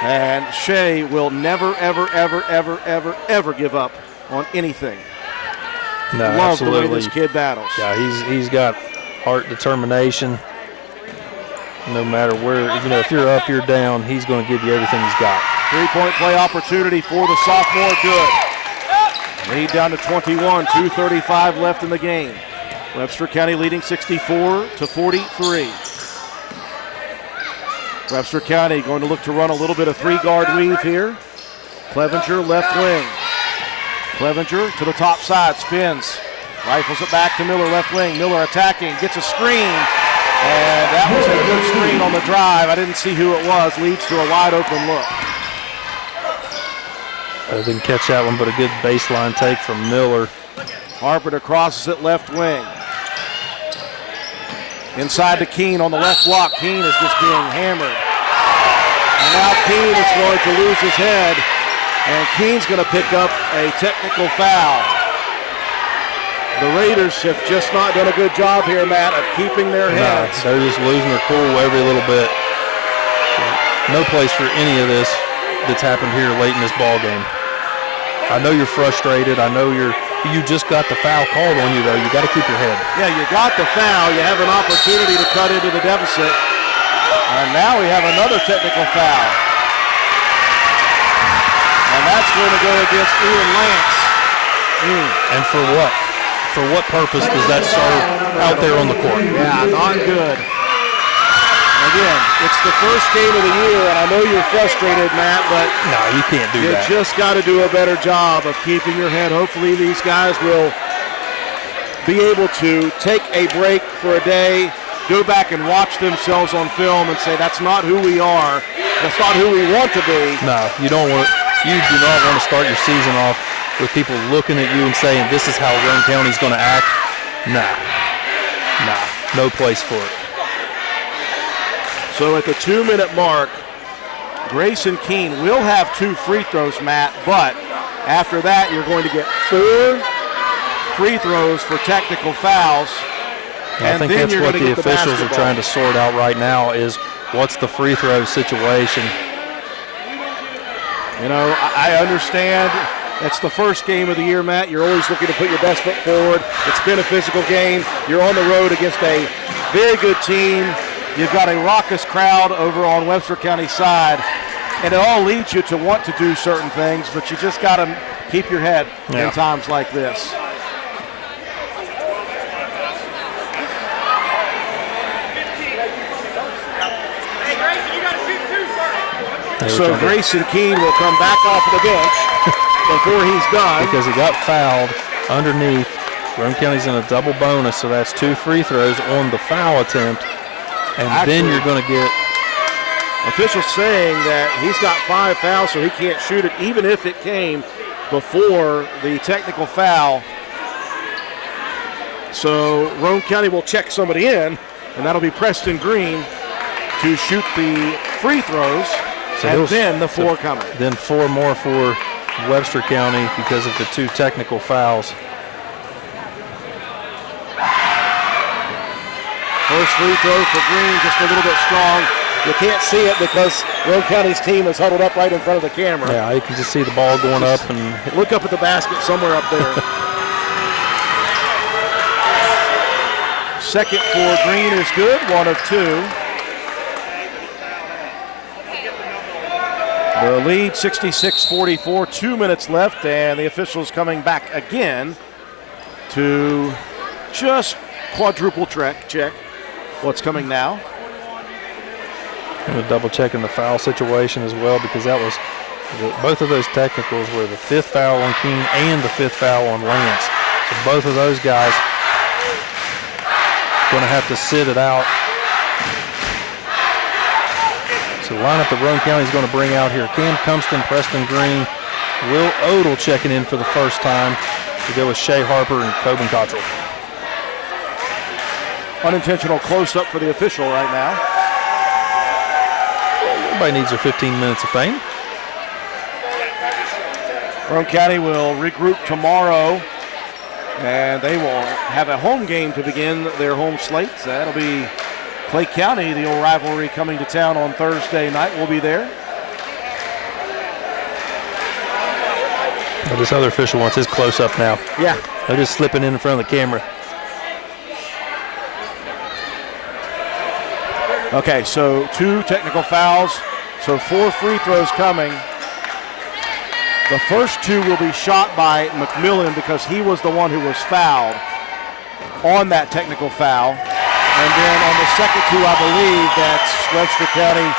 And Shea will never, ever, ever, ever, ever, ever give up on anything. No, Love absolutely. the way this kid battles. Yeah, he's got heart, determination. No matter where, if you're up, you're down, he's going to give you everything he's got. 3-point play opportunity for the sophomore, good. Lead down to 21, 2:35 left in the game. Webster County leading 64-43. Webster County going to look to run a little bit of 3-guard weave here. Clevenger left wing. Clevenger to the top side, spins. Rifles it back to Miller left wing. Miller attacking, gets a screen. And that was a good screen on the drive. I didn't see who it was. Leads to a wide open look. I didn't catch that one, but a good baseline take from Miller. Harper crosses it left wing. Inside to Keene on the left block. Keene is just being hammered. And now Keene is going to lose his head. And Keene's going to pick up a technical foul. The Raiders have just not done a good job here, Matt, of keeping their heads. No, they're just losing their cool every little bit. No place for any of this that's happened here late in this ball game. I know you're frustrated. I know you just got the foul called on you, though. You got to keep your head. Yeah, you got the foul. You have an opportunity to cut into the deficit. And now we have another technical foul. And that's going to go against Ian Lance. And for what? For what purpose does that serve out there on the court? Yeah, not good. Again, it's the first game of the year, and I know you're frustrated, Matt, but no, you can't do that. You just got to do a better job of keeping your head. Hopefully these guys will be able to take a break for a day, go back and watch themselves on film and say, that's not who we are, that's not who we want to be. No, you do not want to start your season off with people looking at you and saying, this is how Roane County's going to act. No place for it. So at the 2-minute mark, Grayson Keene will have 2 free throws, Matt, but after that you're going to get 4 free throws for technical fouls. I think that's what the officials are trying to sort out right now is what's the free throw situation. You know, I understand it's the first game of the year, Matt. You're always looking to put your best foot forward. It's been a physical game. You're on the road against a very good team. You've got a raucous crowd over on Webster County side, and it all leads you to want to do certain things, but you just got to keep your head in times like this. So Grayson Keene will come back off of the bench before he's done. Because he got fouled underneath. Roane County's in a double bonus, so that's 2 free throws on the foul attempt. And actually, then you're going to get officials saying that he's got 5 fouls, so he can't shoot it, even if it came before the technical foul. So Roane County will check somebody in, and that'll be Preston Green to shoot the free throws, and then the 4 coming. Then 4 more for Webster County because of the 2 technical fouls. First free throw for Green, just a little bit strong. You can't see it because Roane County's team is huddled up right in front of the camera. Yeah, you can just see the ball going up. And look up at the basket somewhere up there. Second for Green is good, 1 of 2. The lead 66-44, 2 minutes left, and the officials coming back again to just quadruple check what's coming now. I'm going to double check in the foul situation as well because that was both of those technicals were the 5th foul on Keene and the 5th foul on Lance. So both of those guys going to have to sit it out. So the lineup that Roane County is going to bring out here: Cam Cumston, Preston Green, Will Odell checking in for the first time to go with Shea Harper and Coben Cottrell. Unintentional close-up for the official right now. Everybody needs their 15 minutes of fame. Roane County will regroup tomorrow, and they will have a home game to begin their home slate. That'll be Clay County, the old rivalry, coming to town on Thursday night. We'll be there. Well, this other official wants his close-up now. Yeah. They're just slipping in front of the camera. Okay, so 2 technical fouls, so 4 free throws coming. The first 2 will be shot by McMillan because he was the one who was fouled on that technical foul. And then on the second 2, I believe that's Webster County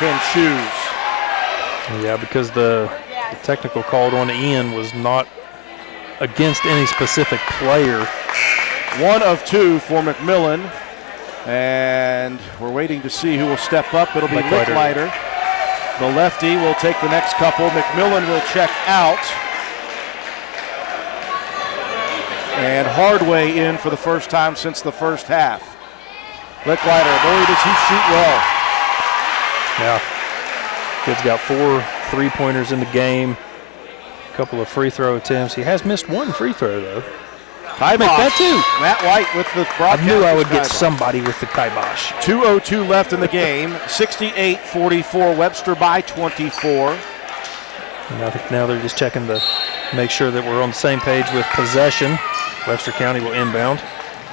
can choose. Yeah, because the technical called on Ian was not against any specific player. 1 of 2 for McMillan. And we're waiting to see who will step up. It'll be Licklider. The lefty will take the next couple. McMillan will check out. And Hardway in for the first time since the first half. Licklider, boy, does he shoot well. Yeah. Kid's got 4 3-pointers in the game. A couple of free throw attempts. He has missed 1 free throw, though. Kibosh. Make that 2. Matt White with the broadcast. I knew I would get somebody with the kibosh. 2:02 left in the game. 68-44, Webster by 24. And I think now they're just checking to make sure that we're on the same page with possession. Webster County will inbound.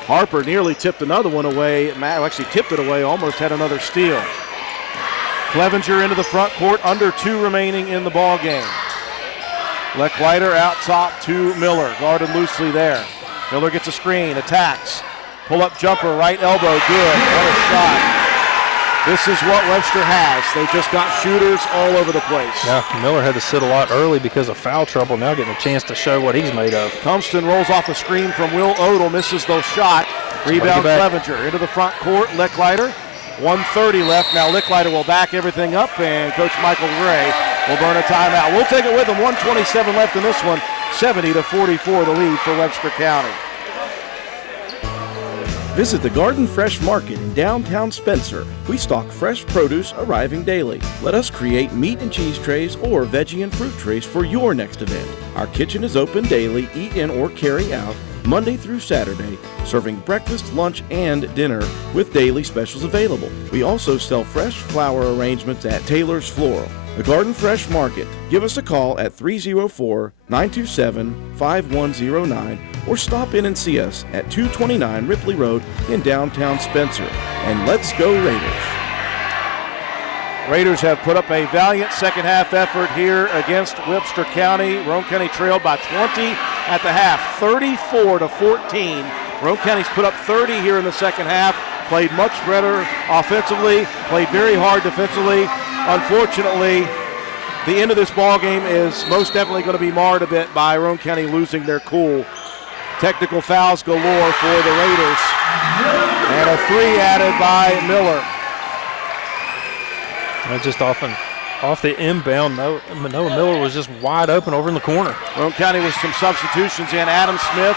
Harper nearly tipped another one away. Matt actually tipped it away, almost had another steal. Clevenger into the front court, under 2 remaining in the ball game. Licklider out top to Miller, guarded loosely there. Miller gets a screen, attacks. Pull-up jumper, right elbow, good. What a shot. This is what Webster has. They just got shooters all over the place. Yeah, Miller had to sit a lot early because of foul trouble. Now getting a chance to show what he's made of. Compton rolls off a screen from Will Odell, misses the shot. Rebound Clevenger into the front court. Licklider, 1:30 left. Now Licklider will back everything up, and Coach Michael Gray will burn a timeout. We'll take it with him. 1:27 left in this one. 70-44 the lead for Webster County. Visit the Garden Fresh Market in downtown Spencer. We stock fresh produce arriving daily. Let us create meat and cheese trays or veggie and fruit trays for your next event. Our kitchen is open daily, eat in or carry out, Monday through Saturday, serving breakfast, lunch, and dinner with daily specials available. We also sell fresh flower arrangements at Taylor's Floral. The Garden Fresh Market. Give us a call at 304-927-5109 or stop in and see us at 229 Ripley Road in downtown Spencer. And let's go Raiders. Raiders have put up a valiant second half effort here against Webster County. Roane County trailed by 20 at the half, 34-14. Roane County's put up 30 here in the second half, played much better offensively, played very hard defensively. Unfortunately, the end of this ball game is most definitely going to be marred a bit by Roane County losing their cool. Technical fouls galore for the Raiders. And a three added by Miller. Just off the inbound, Noah Miller was just wide open over in the corner. Roane County with some substitutions in. Adam Smith,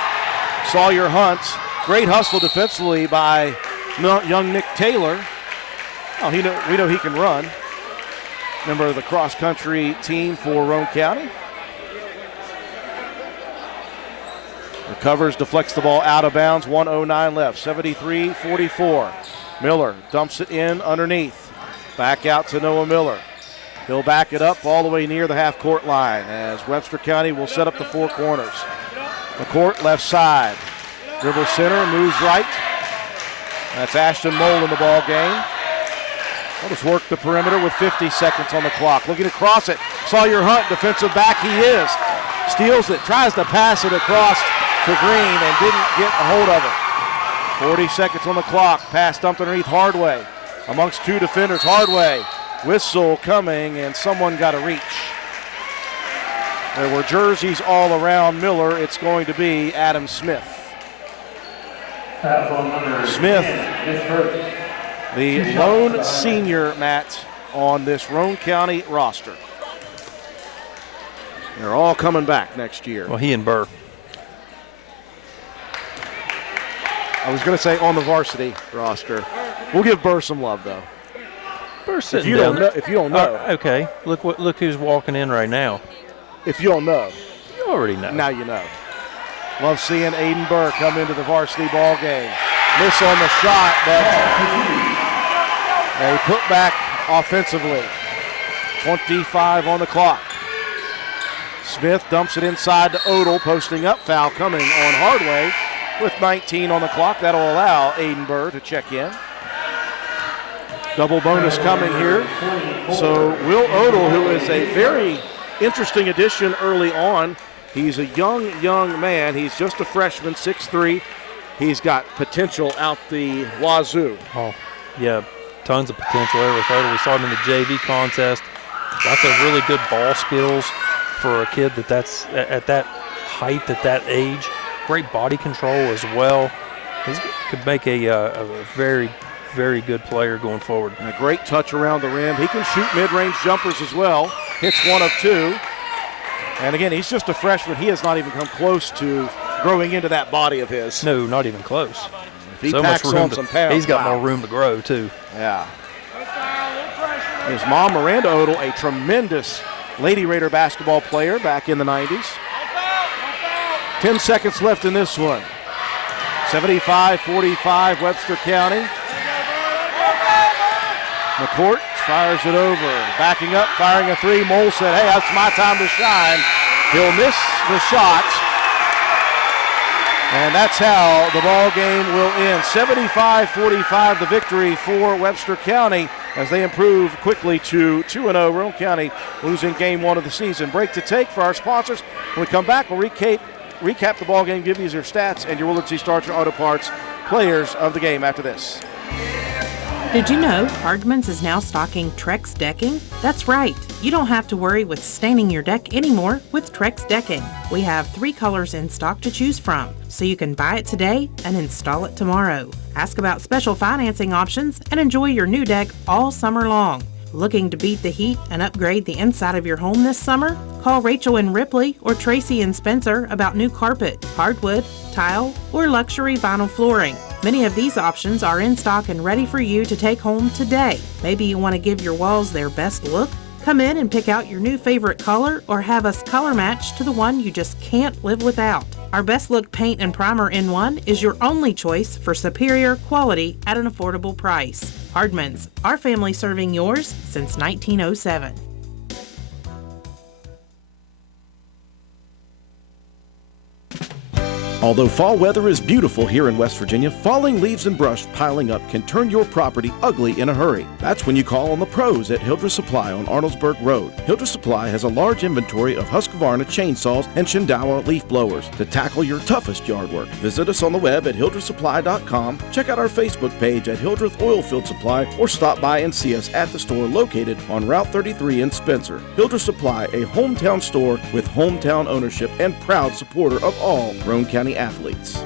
Sawyer Hunt. Great hustle defensively by young Nick Taylor. Oh, we know he can run. Member of the cross-country team for Roane County. Recovers, deflects the ball out of bounds. 1:09 left. 73-44. Miller dumps it in underneath. Back out to Noah Miller. He'll back it up all the way near the half-court line as Webster County will set up the four corners. McCourt left side. Dribble center, moves right. That's Ashton Mole in the ball game. I'll just work the perimeter with 50 seconds on the clock. Looking to cross it. Sawyer Hunt, defensive back he is. Steals it, tries to pass it across to Green and didn't get a hold of it. 40 seconds on the clock. Pass dumped underneath Hardway. Amongst two defenders, Hardway. Whistle coming and someone got a reach. There were jerseys all around Miller. It's going to be Adam Smith. Smith, the lone senior, Matt, on this Roane County roster. They're all coming back next year. Well, he and Burr. I was going to say on the varsity roster. We'll give Burr some love, though. Burr's sitting if you down. don't know. Okay, look who's walking in right now. If you don't know. You already know. Now you know. Love seeing Aiden Burr come into the varsity ball game. Miss on the shot, but a putback offensively. 25 on the clock. Smith dumps it inside to Odell, posting up. Foul coming on Hardway with 19 on the clock. That'll allow Aiden Burr to check in. Double bonus coming here. So Will Odell, who is a very interesting addition early on. He's a young man. He's just a freshman, 6'3". He's got potential out the wazoo. Oh, yeah, tons of potential there with Odell. We saw him in the JV contest. Lots of really good ball skills for a kid that's at that height, at that age. Great body control as well. He could make a very, very good player going forward. And a great touch around the rim. He can shoot mid-range jumpers as well. Hits one of two. And again, he's just a freshman. He has not even come close to growing into that body of his. No, not even close. If he packs on some pounds, he's got more room to grow, too. Yeah. His mom, Miranda Odell, a tremendous Lady Raider basketball player back in the 90s. 10 seconds left in this one. 75-45, Webster County. McCourt fires it over. Backing up, firing a three. Mole said, hey, that's my time to shine. He'll miss the shot. And that's how the ball game will end. 75-45, the victory for Webster County as they improve quickly to 2-0. Roane County losing game one of the season. Break to take for our sponsors. When we come back, we'll recap the ball game, give you your stats, and your Willard C. Starcher Auto Parts players of the game after this. Did you know Hardman's is now stocking Trex decking? That's right. You don't have to worry with staining your deck anymore with Trex decking. We have 3 colors in stock to choose from, so you can buy it today and install it tomorrow. Ask about special financing options and enjoy your new deck all summer long. Looking to beat the heat and upgrade the inside of your home this summer? Call Rachel and Ripley or Tracy and Spencer about new carpet, hardwood, tile, or luxury vinyl flooring. Many of these options are in stock and ready for you to take home today. Maybe you want to give your walls their best look? Come in and pick out your new favorite color or have us color match to the one you just can't live without. Our Best Look Paint and Primer in One is your only choice for superior quality at an affordable price. Hardman's, our family serving yours since 1907. Although fall weather is beautiful here in West Virginia, falling leaves and brush piling up can turn your property ugly in a hurry. That's when you call on the pros at Hildreth Supply on Arnoldsburg Road. Hildreth Supply has a large inventory of Husqvarna chainsaws and Shindawa leaf blowers to tackle your toughest yard work. Visit us on the web at hildrethsupply.com, check out our Facebook page at Hildreth Oilfield Supply, or stop by and see us at the store located on Route 33 in Spencer. Hildreth Supply, a hometown store with hometown ownership and proud supporter of all Roane County athletes.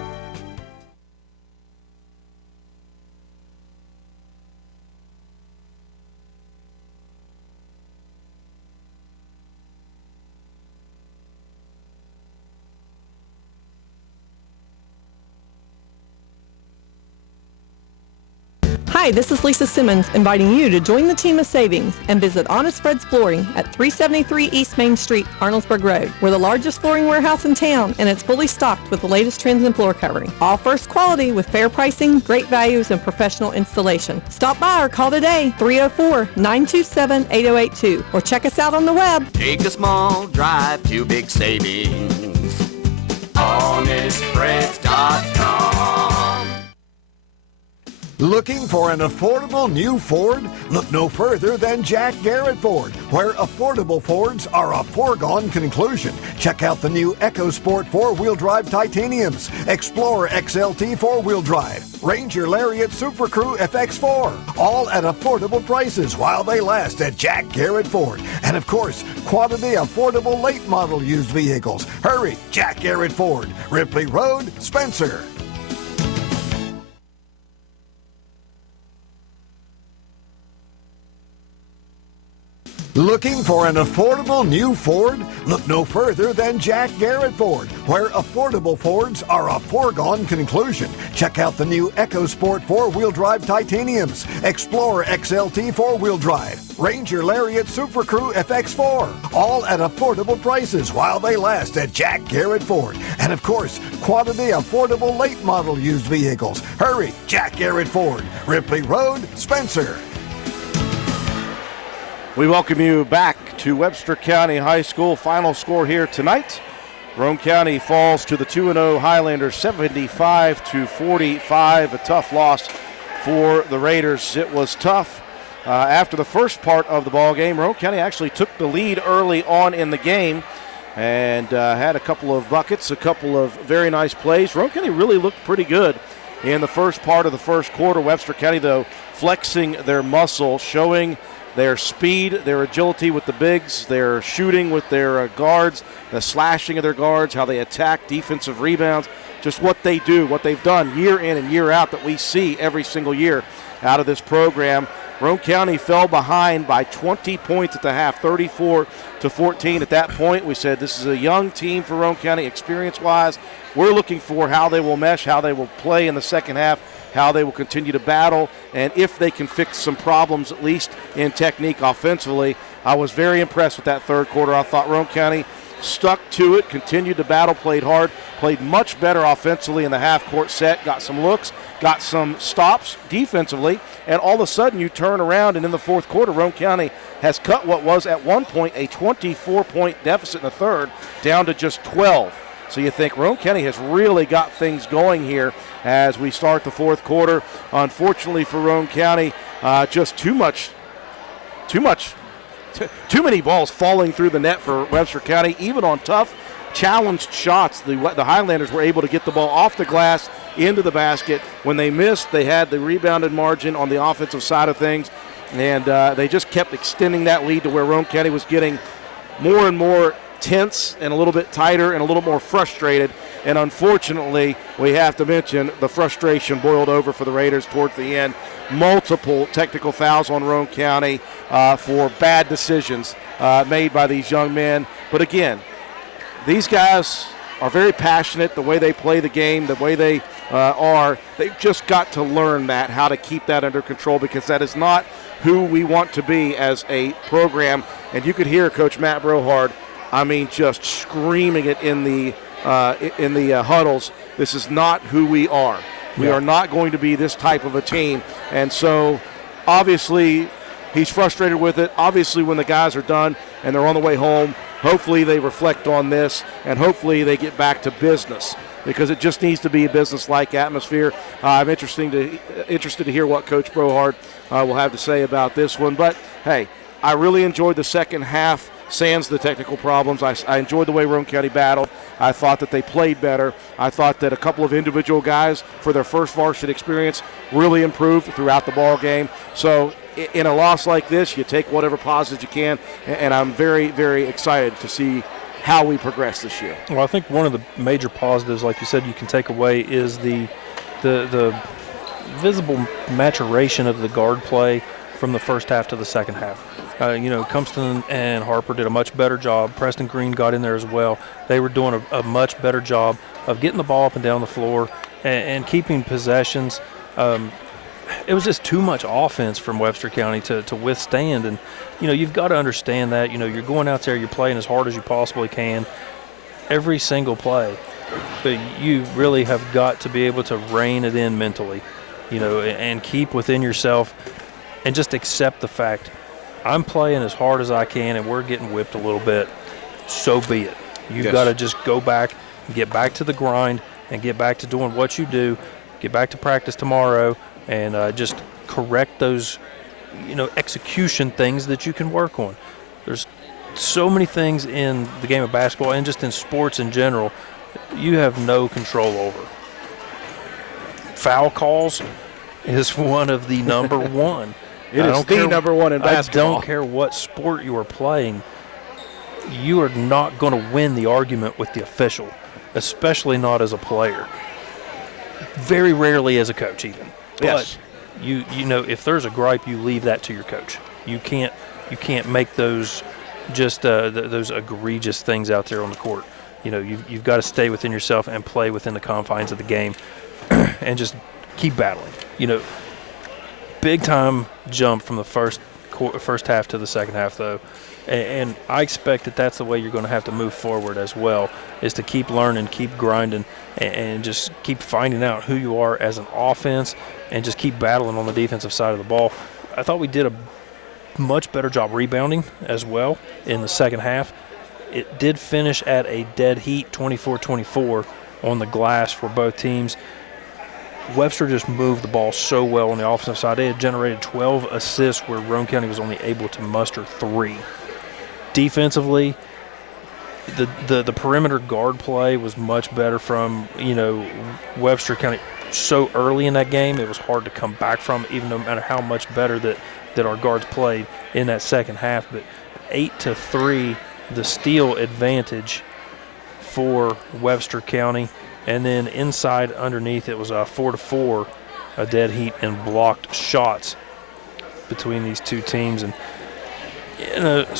Hi, this is Lisa Simmons inviting you to join the team of savings and visit Honest Fred's Flooring at 373 East Main Street, Arnoldsburg Road. We're the largest flooring warehouse in town, and it's fully stocked with the latest trends in floor covering. All first quality with fair pricing, great values, and professional installation. Stop by or call today, 304-927-8082, or check us out on the web. Take a small drive to big savings. HonestFreds.com. Looking for an affordable new Ford? Look no further than Jack Garrett Ford, where affordable Fords are a foregone conclusion. Check out the new EcoSport 4-wheel drive Titaniums, Explorer XLT 4-wheel drive, Ranger Lariat Super Crew FX4, all at affordable prices while they last at Jack Garrett Ford. And of course, quality affordable late model used vehicles. Hurry, Jack Garrett Ford, Ripley Road, Spencer. Looking for an affordable new Ford? Look no further than Jack Garrett Ford, where affordable Fords are a foregone conclusion. Check out the new EcoSport 4-wheel drive Titaniums, Explorer XLT 4-wheel drive, Ranger Lariat Super Crew FX4, all at affordable prices while they last at Jack Garrett Ford. And of course, quality affordable late model used vehicles. Hurry, Jack Garrett Ford, Ripley Road, Spencer. We welcome you back to Webster County High School. Final score here tonight. Roane County falls to the 2-0 Highlanders 75-45. A tough loss for the Raiders. It was tough after the first part of the ball game. Roane County actually took the lead early on in the game and had a couple of buckets, a couple of very nice plays. Roane County really looked pretty good in the first part of the first quarter. Webster County, though, flexing their muscle, showing their speed, their agility with the bigs, their shooting with their guards, the slashing of their guards, how they attack defensive rebounds, just what they do, what they've done year in and year out that we see every single year out of this program. Roane County fell behind by 20 points at the half, 34-14. At that point, we said this is a young team for Roane County experience-wise. We're looking for how they will mesh, how they will play in the second half, how they will continue to battle, and if they can fix some problems, at least in technique offensively. I was very impressed with that third quarter. I thought Roane County stuck to it, continued to battle, played hard, played much better offensively in the half-court set, got some looks, got some stops defensively, and all of a sudden you turn around, and in the fourth quarter, Roane County has cut what was at one point a 24-point deficit in the third down to just 12. So you think Roane County has really got things going here as we start the fourth quarter. Unfortunately for Roane County, just too many balls falling through the net for Webster County. Even on tough, challenged shots, the Highlanders were able to get the ball off the glass into the basket. When they missed, they had the rebounded margin on the offensive side of things, and they just kept extending that lead to where Roane County was getting more and more tense and a little bit tighter and a little more frustrated. And unfortunately, we have to mention the frustration boiled over for the Raiders towards the end. Multiple technical fouls on Roane County for bad decisions made by these young men. But again, these guys are very passionate, the way they play the game, the way they are. They've just got to learn that, how to keep that under control, because that is not who we want to be as a program. And you could hear Coach Matt Brohard, just screaming it in the huddles. This is not who we are. We are not going to be this type of a team. And so, obviously, he's frustrated with it. Obviously, when the guys are done and they're on the way home, hopefully they reflect on this, and hopefully they get back to business, because it just needs to be a business-like atmosphere. I'm interested to hear what Coach Brohard will have to say about this one. But, hey, I really enjoyed the second half, sans the technical problems. I enjoyed the way Roane County battled. I thought that they played better. I thought that a couple of individual guys, for their first varsity experience, really improved throughout the ball game. So in a loss like this, you take whatever positives you can, and I'm very, very excited to see how we progress this year. Well, I think one of the major positives, like you said, you can take away is the visible maturation of the guard play from the first half to the second half. Cumpston and Harper did a much better job. Preston Green got in there as well. They were doing a much better job of getting the ball up and down the floor and keeping possessions. It was just too much offense from Webster County to withstand. And, you've got to understand that. You're going out there, you're playing as hard as you possibly can every single play. But you really have got to be able to rein it in mentally, and keep within yourself and just accept the fact, I'm playing as hard as I can and we're getting whipped a little bit. So be it. You've got to just go back and get back to the grind and get back to doing what you do, get back to practice tomorrow, and just correct those, execution things that you can work on. There's so many things in the game of basketball and just in sports in general you have no control over. Foul calls is one of the number one. It is the number one in basketball. I don't care what sport you are playing. You are not going to win the argument with the official, especially not as a player. Very rarely as a coach even. Yes. But you know, if there's a gripe, you leave that to your coach. You can't make those just those egregious things out there on the court. You've got to stay within yourself and play within the confines of the game and just keep battling. Big time jump from the first half to the second half, though, and I expect that that's the way you're going to have to move forward as well, is to keep learning, keep grinding, and just keep finding out who you are as an offense, and just keep battling on the defensive side of the ball. I thought we did a much better job rebounding as well in the second half. It did finish at a dead heat, 24-24 on the glass for both teams. Webster just moved the ball so well on the offensive side. They had generated 12 assists where Roane County was only able to muster 3. Defensively, the perimeter guard play was much better from, Webster County. So early in that game, it was hard to come back from, even no matter how much better that our guards played in that second half. But 8-3, the steal advantage for Webster County. And then inside underneath, it was a 4-4, a dead heat and blocked shots between these two teams. And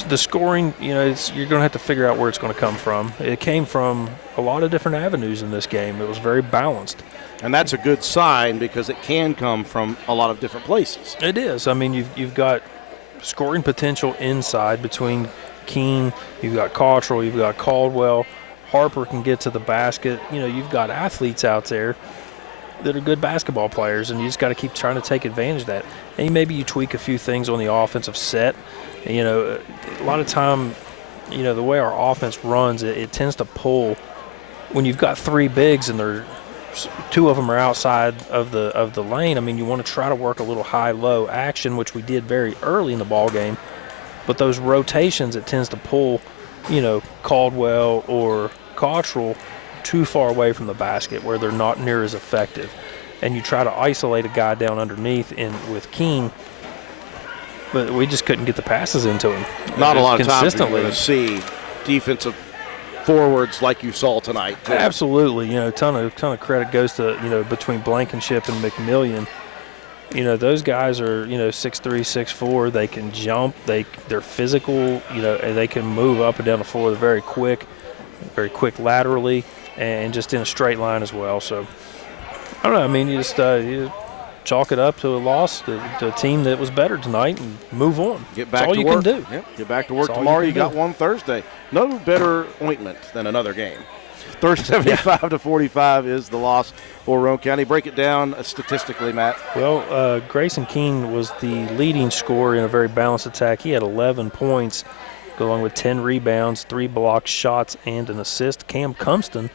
the scoring, you're going to have to figure out where it's going to come from. It came from a lot of different avenues in this game. It was very balanced. And that's a good sign, because it can come from a lot of different places. It is. I mean, you've got scoring potential inside between Keene, you've got Cottrell, you've got Caldwell. Harper can get to the basket. You've got athletes out there that are good basketball players, and you just got to keep trying to take advantage of that. And maybe you tweak a few things on the offensive set. A lot of time, the way our offense runs, it tends to pull when you've got 3 bigs and 2 of them are outside of the lane. I mean, you want to try to work a little high-low action, which we did very early in the ball game. But those rotations, it tends to pull, Caldwell or Cottrell too far away from the basket where they're not near as effective. And you try to isolate a guy down underneath with Keene, but we just couldn't get the passes into him. Not a lot of times you're consistently. going to see defensive forwards like you saw tonight, too. Absolutely. Ton of credit goes to, between Blankenship and McMillian. Those guys are, 6'3", 6'4". They can jump. They're physical, and they can move up and down the floor. They're very quick laterally, and just in a straight line as well. So, I don't know. I mean, you just you chalk it up to a loss to a team that was better tonight and move on. Get back That's all to you work. can do. Yep. Get back to work That's all tomorrow. you You can got do. one Thursday. No better ointment than another game. 75-45 is the loss for Roane County. Break it down statistically, Matt. Well, Grayson Keene was the leading scorer in a very balanced attack. He had 11 points, along with 10 rebounds, 3 blocked shots, and an assist. Cam Cumston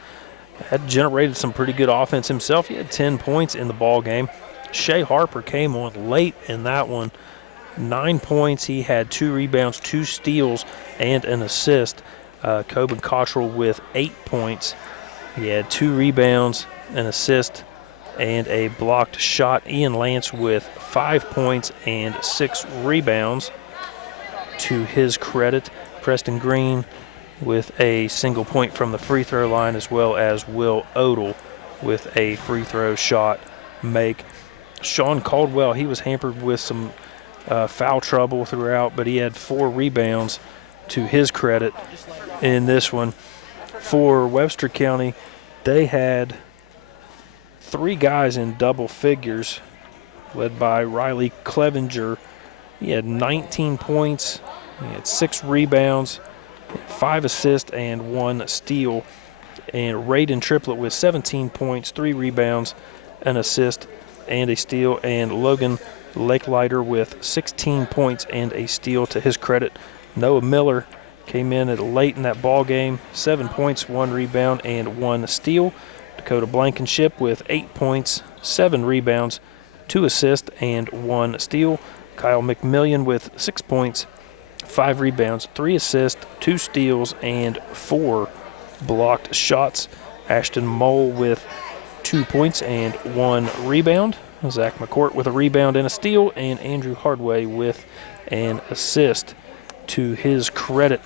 had generated some pretty good offense himself. He had 10 points in the ball game. Shea Harper came on late in that one. 9 points. He had 2 rebounds, 2 steals, and an assist. Coben Cottrell with 8 points. He had 2 rebounds, an assist, and a blocked shot. Ian Lance with 5 points and 6 rebounds. To his credit, Preston Green with a single point from the free throw line, as well as Will Odell with a free throw shot make. Sean Caldwell, he was hampered with some foul trouble throughout, but he had 4 rebounds to his credit in this one. For Webster County, they had 3 guys in double figures, led by Riley Clevenger. He had 19 points, he had 6 rebounds, 5 assists, and 1 steal. And Raiden Triplett with 17 points, 3 rebounds, an assist, and a steal. And Logan Lakelighter with 16 points and a steal to his credit. Noah Miller came in late in that ball game, 7 points, 1 rebound, and 1 steal. Dakota Blankenship with 8 points, 7 rebounds, 2 assists, and 1 steal. Kyle McMillian with 6 points, 5 rebounds, 3 assists, 2 steals, and 4 blocked shots. Ashton Mole with 2 points and 1 rebound. Zach McCourt with a rebound and a steal, and Andrew Hardway with an assist to his credit.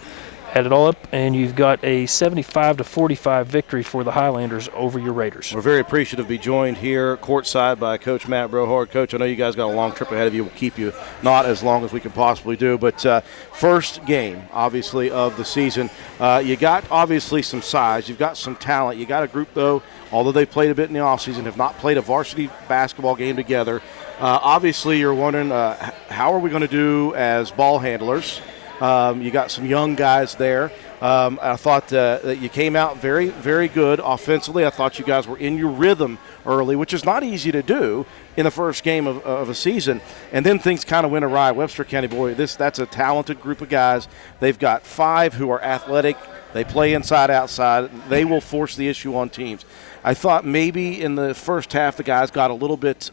Add it all up, and you've got a 75-45 victory for the Highlanders over your Raiders. We're very appreciative to be joined here courtside by Coach Matt Brohard. Coach, I know you guys got a long trip ahead of you. We'll keep you not as long as we can possibly do, but first game, obviously, of the season. You got, obviously, some size. You've got some talent. You got a group, though, although they've played a bit in the offseason, have not played a varsity basketball game together. Obviously, you're wondering, how are we going to do as ball handlers? You got some young guys there. I thought that you came out very, very good offensively. I thought you guys were in your rhythm early, which is not easy to do in the first game of a season. And then things kind of went awry. Webster County, boy, that's a talented group of guys. They've got 5 who are athletic. They play inside, outside. They will force the issue on teams. I thought maybe in the first half the guys got a little bit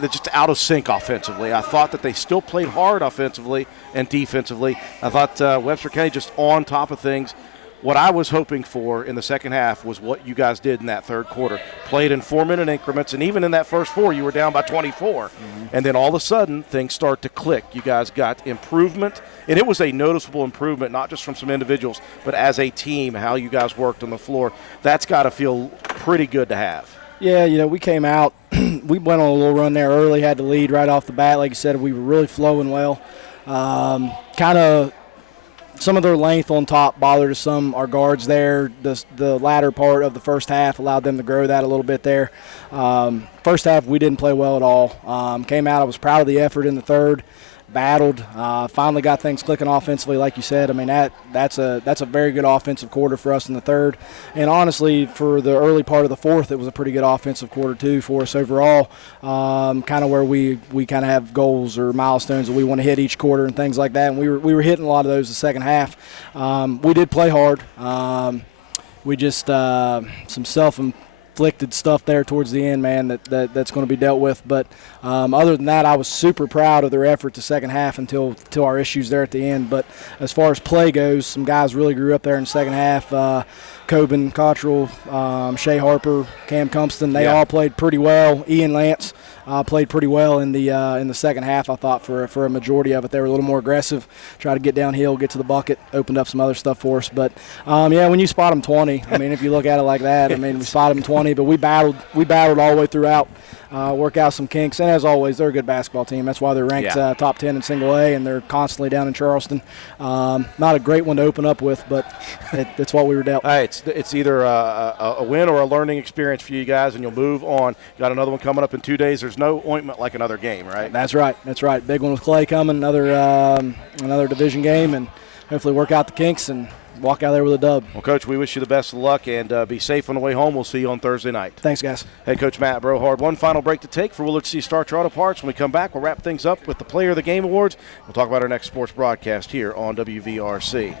just out of sync offensively. I thought that they still played hard offensively and defensively. I thought Webster County just on top of things. What I was hoping for in the second half was what you guys did in that third quarter. Played in 4-minute increments, and even in that first 4, you were down by 24. Mm-hmm. And then all of a sudden, things start to click. You guys got improvement, and it was a noticeable improvement, not just from some individuals, but as a team, how you guys worked on the floor. That's got to feel pretty good to have. Yeah, we came out. We went on a little run there early, had the lead right off the bat. Like you said, we were really flowing well. Kind of some of their length on top bothered some our guards there. The latter part of the first half allowed them to grow that a little bit there. First half, we didn't play well at all. Came out, I was proud of the effort in the third. Battled, finally got things clicking offensively, like you said. I mean, that's a very good offensive quarter for us in the third. And honestly, for the early part of the fourth, it was a pretty good offensive quarter too for us overall. Kind of where we kind of have goals or milestones that we want to hit each quarter and things like that. And we were hitting a lot of those the second half. We did play hard. We just some self-inflicted stuff there towards the end, man, that's going to be dealt with. But other than that, I was super proud of their effort the second half until our issues there at the end. But as far as play goes, some guys really grew up there in the second half. Coben, Cottrell, Shea Harper, Cam Cumpston, they all played pretty well. Ian Lance played pretty well in the second half, I thought, for a majority of it. They were a little more aggressive, try to get downhill, get to the bucket, opened up some other stuff for us. But, when you spot them 20, I mean, if you look at it like that, I mean, we spotted them 20, but we battled all the way throughout. Work out some kinks, and as always, they're a good basketball team. That's why they're ranked top 10 in single A, and they're constantly down in Charleston. Not a great one to open up with, but it's what we were dealt. It's either a win or a learning experience for you guys, and you'll move on. Got another one coming up in 2 days. There's no ointment like another game, right? That's right. Big one with Clay coming, another division game, and hopefully work out the kinks and walk out there with a dub. Well, Coach, we wish you the best of luck, and be safe on the way home. We'll see you on Thursday night. Thanks, guys. Head Coach Matt Brohard. One final break to take for Willard C. Starcher Auto Parts. When we come back, we'll wrap things up with the Player of the Game Awards. We'll talk about our next sports broadcast here on WVRC.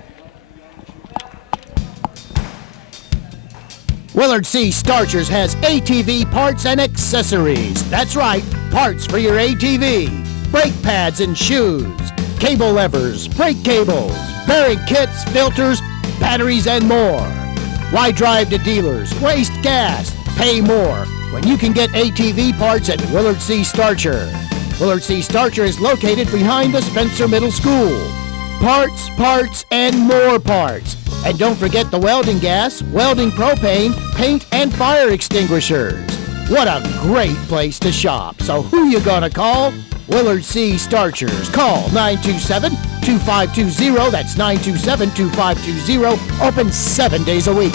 Willard C. Starchers has ATV parts and accessories. That's right, parts for your ATV. Brake pads and shoes, cable levers, brake cables, bearing kits, filters, batteries, and more. Why drive to dealers, waste gas, pay more when you can get ATV parts at Willard C. Starcher? Willard C. Starcher is located behind the Spencer Middle School. Parts, and more parts. And don't forget the welding gas, welding propane, paint, and fire extinguishers. What a great place to shop. So who you gonna call? Willard C. Starchers. Call 927-2520. That's 927-2520. Open 7 days a week.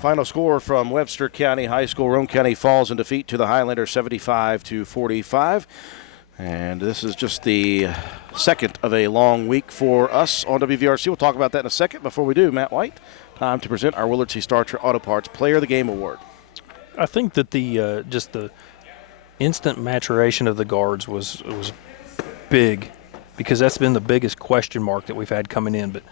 Final score from Webster County High School. Roane County falls in defeat to the Highlanders 75-45. And this is just the second of a long week for us on WVRC. We'll talk about that in a second. Before we do, Matt White, time to present our Willard C. Starcher Auto Parts Player of the Game Award. I think that the just the instant maturation of the guards was big, because that's been the biggest question mark that we've had coming in. But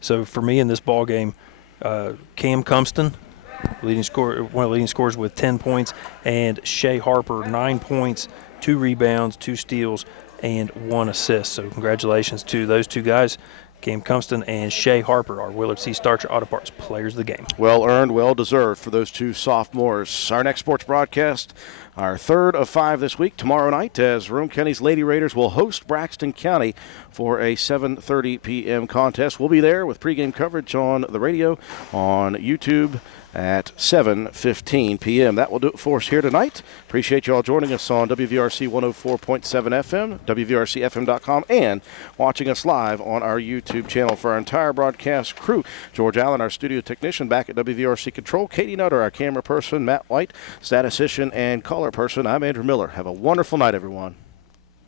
so for me in this ball game, Cam Cumpston, one of the leading scorers with 10 points, and Shea Harper, 9 points, 2 rebounds, 2 steals, and 1 assist. So congratulations to those two guys, Cam Cumpston and Shea Harper, our Willard C. Starcher Auto Parts Players of the Game. Well earned, well deserved for those two sophomores. Our next sports broadcast, our third of 5 this week, tomorrow night, as Roane County's Lady Raiders will host Braxton County for a 7:30 p.m. contest. We'll be there with pregame coverage on the radio, on YouTube, at 7:15 p.m. That will do it for us here tonight. Appreciate you all joining us on WVRC 104.7 FM, WVRCFM.com, and watching us live on our YouTube channel. For our entire broadcast crew, George Allen, our studio technician, back at WVRC Control, Katie Nutter, our camera person, Matt White, statistician and caller person, I'm Andrew Miller. Have a wonderful night, everyone.